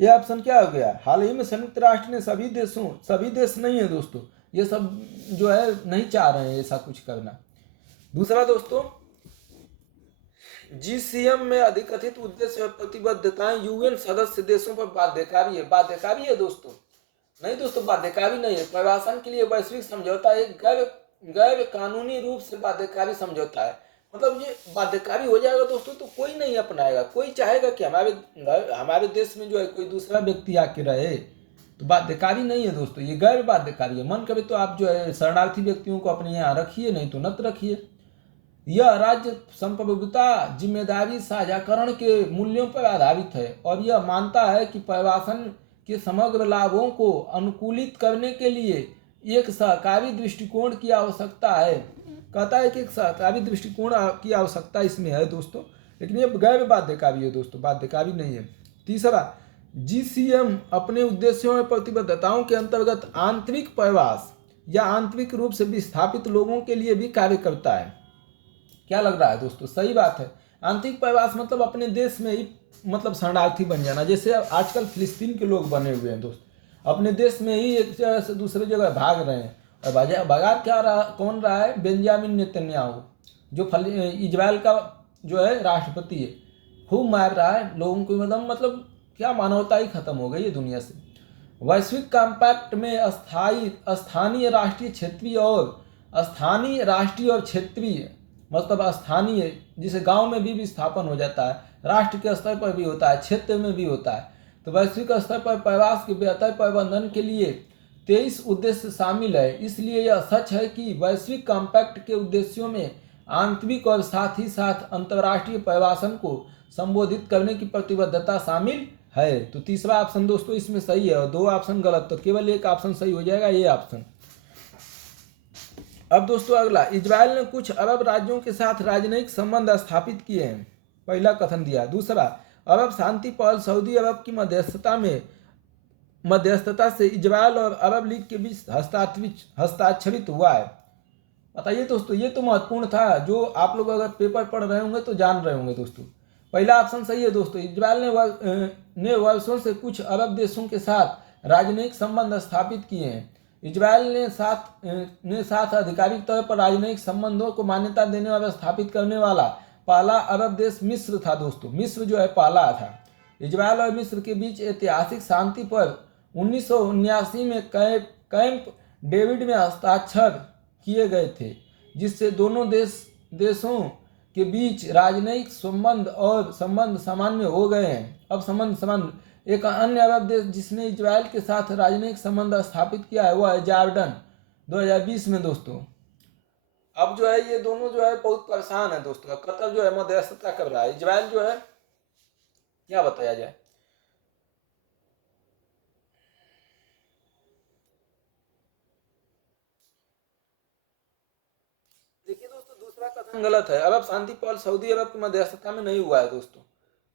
ये ऑप्शन क्या हो गया, हाल ही में संयुक्त राष्ट्र ने सभी देश नहीं है दोस्तों, ये सब जो है नहीं चाह रहे हैं ऐसा कुछ करना। दूसरा दोस्तों, जीसीएम में अधिकथित उद्देश्य और प्रतिबद्धताएं यूएन सदस्य देशों पर बाध्यकारी है। बाध्यकारी है दोस्तों? नहीं दोस्तों, बाध्यकारी नहीं है। प्रवासन के लिए वैश्विक समझौता एक गैर कानूनी रूप से बाध्यकारी समझौता है। मतलब ये बाध्यकारी हो जाएगा दोस्तों तो कोई नहीं अपनाएगा। कोई चाहेगा कि हमारे देश में जो है कोई दूसरा व्यक्ति आके रहे, तो बाध्यकारी नहीं है दोस्तों, ये गैर बाध्यकारी है। मन करे तो आप जो है शरणार्थी व्यक्तियों को अपने यहाँ रखिए, नहीं तो नत रखिए। यह राज्य संप्रभुता, जिम्मेदारी, साझाकरण के मूल्यों पर आधारित है और यह मानता है कि प्रवासन के समग्र लाभों को अनुकूलित करने के लिए एक सहकारी दृष्टिकोण की आवश्यकता है। कहता है कि एक सहकारी दृष्टिकोण की आवश्यकता इसमें है दोस्तों, लेकिन ये गैर बाध्यकारी है दोस्तों, बाध्यकारी नहीं है। तीसरा, जीसीएम अपने उद्देश्यों और प्रतिबद्धताओं के अंतर्गत आंतरिक प्रवास या आंतरिक रूप से विस्थापित लोगों के लिए भी कार्य करता है। क्या लग रहा है दोस्तों? सही बात है। आंतरिक प्रवास मतलब अपने देश में ही मतलब शरणार्थी बन जाना, जैसे आजकल फिलिस्तीन के लोग बने हुए हैं दोस्त, अपने देश में ही एक जगह से दूसरे जगह भाग रहे हैं। और भगा क्या कौन रहा है? बेंजामिन नेतन्याहू, जो इजराइल का जो है राष्ट्रपति है, खूब मार रहा है लोगों को। मतलब क्या मानवता ही खत्म हो गई है दुनिया से। वैश्विक कॉम्पैक्ट में स्थानीय राष्ट्रीय और क्षेत्रीय मतलब स्थानीय, जिसे गांव में भी विस्थापन हो जाता है, राष्ट्र के स्तर पर भी होता है, क्षेत्र में भी होता है। तो वैश्विक स्तर पर प्रवास के बेहतर प्रबंधन के लिए 23 उद्देश्य शामिल है। इसलिए यह सच है कि वैश्विक कॉम्पैक्ट के उद्देश्यों में आंतरिक और साथ ही साथ अंतर्राष्ट्रीय प्रवासन को संबोधित करने की प्रतिबद्धता शामिल है। तो तीसरा ऑप्शन दोस्तों इसमें सही है और 2 ऑप्शन गलत, तो केवल एक ऑप्शन सही हो जाएगा, ये ऑप्शन। अब दोस्तों अगला, इजराइल ने कुछ अरब राज्यों के साथ राजनयिक संबंध स्थापित किए हैं, पहला कथन दिया। दूसरा, अरब शांति पहल सऊदी अरब की मध्यस्थता से इजराइल और अरब लीग के बीच हस्ताक्षरित हुआ है। बताइए दोस्तों, ये तो महत्वपूर्ण था, जो आप लोग अगर पेपर पढ़ रहे होंगे तो जान रहे होंगे दोस्तों। पहला ऑप्शन सही है दोस्तों, इजराइल ने वर्षों से कुछ अरब देशों के साथ राजनयिक संबंध स्थापित किए हैं। इजराइल ने साथ आधिकारिक तौर पर राजनयिक संबंधों को मान्यता देने और स्थापित करने वाला पहला अरब देश मिस्र था दोस्तों। मिस्र जो है पहला था। इजराइल और मिस्र के बीच ऐतिहासिक शांति पर 1979 में कैंप डेविड में हस्ताक्षर किए गए थे, जिससे दोनों देशों के बीच राजनयिक संबंध सामान्य हो गए हैं। अब संबंध एक अन्य अरब देश जिसने इजराइल के साथ राजनयिक संबंध स्थापित किया है वह है जॉर्डन, 2020 में दोस्तों। अब जो है ये दोनों जो है बहुत परेशान है दोस्तों। कतर जो है मध्यस्थता कर रहा है, इजराइल जो है क्या बताया जाए। देखिए दोस्तों, दूसरा कथन गलत है। अरब शांति पहल सऊदी अरब की मध्यस्थता में नहीं हुआ है दोस्तों,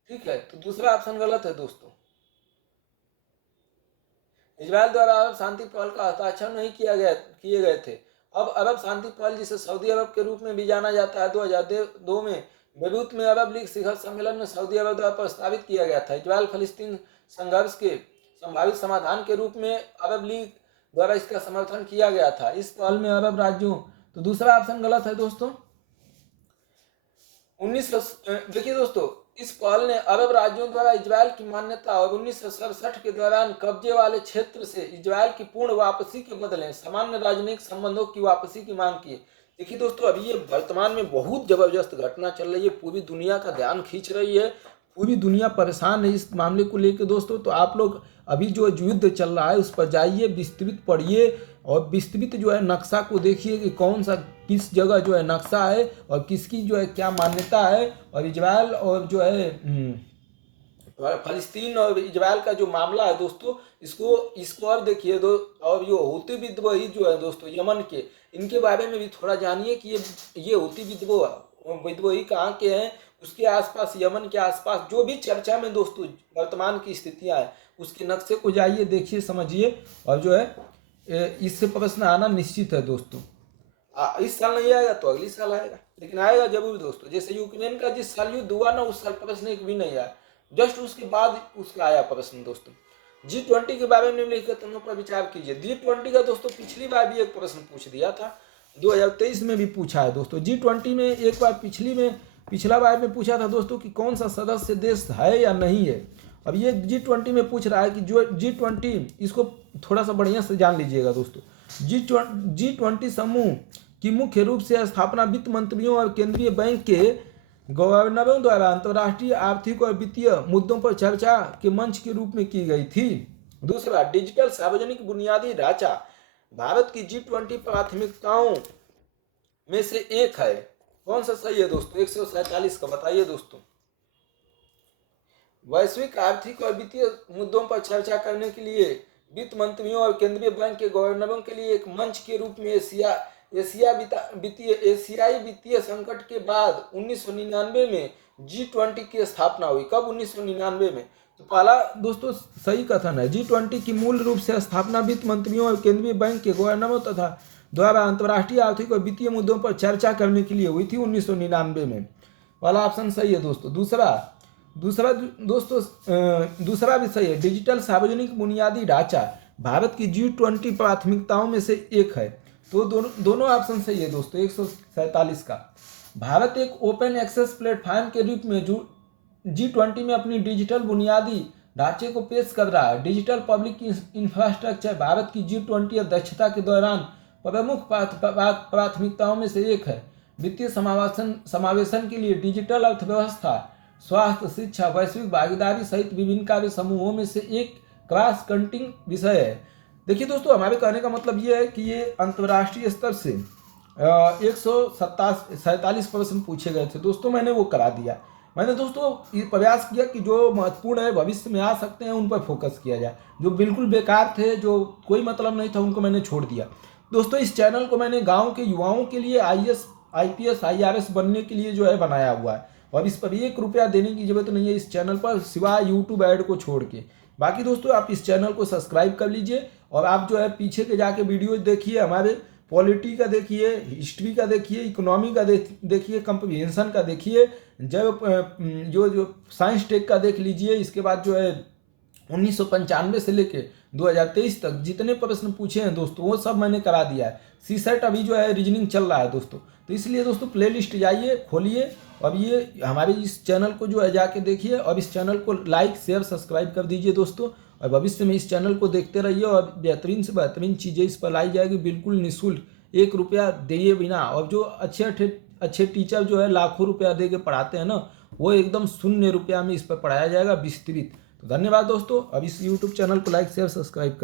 ठीक है। तो दूसरा ऑप्शन गलत है दोस्तों। इजराइल द्वारा अरब शांति पहल का हस्ताक्षर नहीं किए गए थे। अब अरब शांति पहल, जिसे सऊदी अरब के रूप में भी जाना जाता है, 2002 में बेरूत में अरब लीग शिखर सम्मेलन में सऊदी अरब द्वारा प्रस्तावित किया गया था। इजराइल फलस्तीन संघर्ष के संभावित समाधान के रूप में अरब लीग द्वारा इसका समर्थन किया गया था। इस पहल में अरब राज्यों, तो दूसरा ऑप्शन गलत है दोस्तों। देखिए दोस्तों, इस पहल ने अरब राज्यों द्वारा इजराइल की मान्यता और 1967 के दौरान कब्जे वाले क्षेत्र से इजराइल की पूर्ण वापसी के बदले सामान्य राजनयिक संबंधों की वापसी की मांग की। देखिए दोस्तों, अभी ये वर्तमान में बहुत जबरदस्त घटना चल रही है, पूरी दुनिया का ध्यान खींच रही है। पूरी दुनिया परेशान है इस मामले को लेकर दोस्तों। तो आप लोग अभी जो युद्ध चल रहा है उस पर जाइए, विस्तृत पढ़िए और विस्तृत जो है नक्शा को देखिए कि कौन सा किस जगह जो है नक्शा है और किसकी जो है क्या मान्यता है। और इजराइल और जो है फलस्तीन और इजराइल का जो मामला है दोस्तों, इसको और देखिए दो। और जो हूती विद्रोही जो है दोस्तों यमन के, इनके बारे में भी थोड़ा जानिए कि ये हूती विद्रोही कहाँ के हैं। उसके आसपास, यमन के आसपास जो भी चर्चा में दोस्तों वर्तमान की स्थितियां हैं, उसके नक्शे को जाइए, देखिए, समझिए। और जो है इससे प्रश्न आना निश्चित है दोस्तों। इस साल नहीं आएगा तो अगली साल आएगा, लेकिन आएगा जरूर दोस्तों। जैसे यूक्रेन का जिस साल युद्ध हुआ ना, उस साल प्रश्न एक भी नहीं आया, जस्ट उसके बाद उसका आया प्रश्न दोस्तों। G20 के बारे में लिखकर तुम पर विचार कीजिए। G20 का दोस्तों पिछली बार भी एक प्रश्न पूछ दिया था, 2023 में भी पूछा है दोस्तों। G20 में एक बार पिछला बार में पूछा था दोस्तों कि कौन सा सदस्य देश है या नहीं है। अब ये G20 में पूछ रहा है कि जो G20, इसको थोड़ा सा बढ़िया से जान लीजिएगा दोस्तों। G20 समूह की मुख्य रूप से स्थापना वित्त मंत्रियों और केंद्रीय बैंक के गवर्नरों द्वारा अंतर्राष्ट्रीय आर्थिक और वित्तीय मुद्दों पर चर्चा के मंच के रूप में की गई थी। दूसरा, डिजिटल सार्वजनिक बुनियादी ढांचा भारत की G20 प्राथमिकताओं में से एक है। कौन सा सही है दोस्तों? 147 का बताइए दोस्तों। वैश्विक आर्थिक और वित्तीय मुद्दों पर चर्चा करने के लिए वित्त मंत्रियों और केंद्रीय बैंक के गवर्नरों के लिए एक मंच के रूप में एशियाई वित्तीय संकट के बाद 1999 में G20 की स्थापना हुई। कब? 1999 में। तो पहला दोस्तों सही कथन है। G20 की मूल रूप से स्थापना वित्त मंत्रियों और केंद्रीय बैंक के गवर्नरों तथा द्वारा अंतर्राष्ट्रीय आर्थिक और वित्तीय मुद्दों पर चर्चा करने के लिए हुई थी 1999 में। पहला ऑप्शन सही है दोस्तों। दूसरा भी सही है। डिजिटल सार्वजनिक बुनियादी ढांचा भारत की G20 प्राथमिकताओं में से एक है। तो दोनों ऑप्शन सही है दोस्तों। 147 का। भारत एक ओपन एक्सेस प्लेटफॉर्म के रूप में G20 में अपनी डिजिटल बुनियादी ढांचे को पेश कर रहा है। डिजिटल पब्लिक इंफ्रास्ट्रक्चर भारत की G20 अध्यक्षता के दौरान प्रमुख प्राथमिकताओं में से एक है। वित्तीय समावेशन के लिए डिजिटल अर्थव्यवस्था, स्वास्थ्य, शिक्षा, वैश्विक भागीदारी सहित विभिन्न कार्य समूहों में से एक क्रॉस कटिंग विषय है। देखिए दोस्तों, हमारे कहने का मतलब ये है कि ये अंतर्राष्ट्रीय स्तर से 147 प्रश्न पूछे गए थे दोस्तों। मैंने वो करा दिया। मैंने दोस्तों प्रयास किया कि जो महत्वपूर्ण है, भविष्य में आ सकते हैं, उन पर फोकस किया जाए। जो बिल्कुल बेकार थे, जो कोई मतलब नहीं था, उनको मैंने छोड़ दिया दोस्तों। इस चैनल को मैंने गाँव के युवाओं के लिए IAS, IPS, IRS बनने के लिए जो है बनाया हुआ है। और इस पर 1 रुपया देने की जरूरत नहीं है इस चैनल पर, सिवाय यूट्यूब ऐड को छोड़ के। बाकी दोस्तों आप इस चैनल को सब्सक्राइब कर लीजिए और आप जो है पीछे के जाके वीडियो देखिए, हमारे पॉलिटी का देखिए, हिस्ट्री का देखिए, इकोनॉमी का देखिए, कंप्रीहेंशन का देखिए, जो साइंस टेक का देख लीजिए। इसके बाद जो है 1995 से लेके 2023 तक जितने प्रश्न पूछे हैं दोस्तों, वो सब मैंने करा दिया है। CSET अभी जो है रीजनिंग चल रहा है दोस्तों। तो इसलिए दोस्तों प्लेलिस्ट जाइए, खोलिए और ये हमारे इस चैनल को जो है जाके देखिए और इस चैनल को लाइक, शेयर, सब्सक्राइब कर दीजिए दोस्तों। और भविष्य में इस चैनल को देखते रहिए और बेहतरीन से बेहतरीन चीज़ें इस पर लाई जाएगी, बिल्कुल निःशुल्क, 1 रुपया दिए बिना। और जो अच्छे टीचर जो है लाखों रुपया दे के पढ़ाते हैं ना, वो एकदम शून्य रुपया में इस पर पढ़ाया जाएगा विस्तृत। तो धन्यवाद दोस्तों। अब इस यूट्यूब चैनल को लाइक, शेयर, सब्सक्राइब कर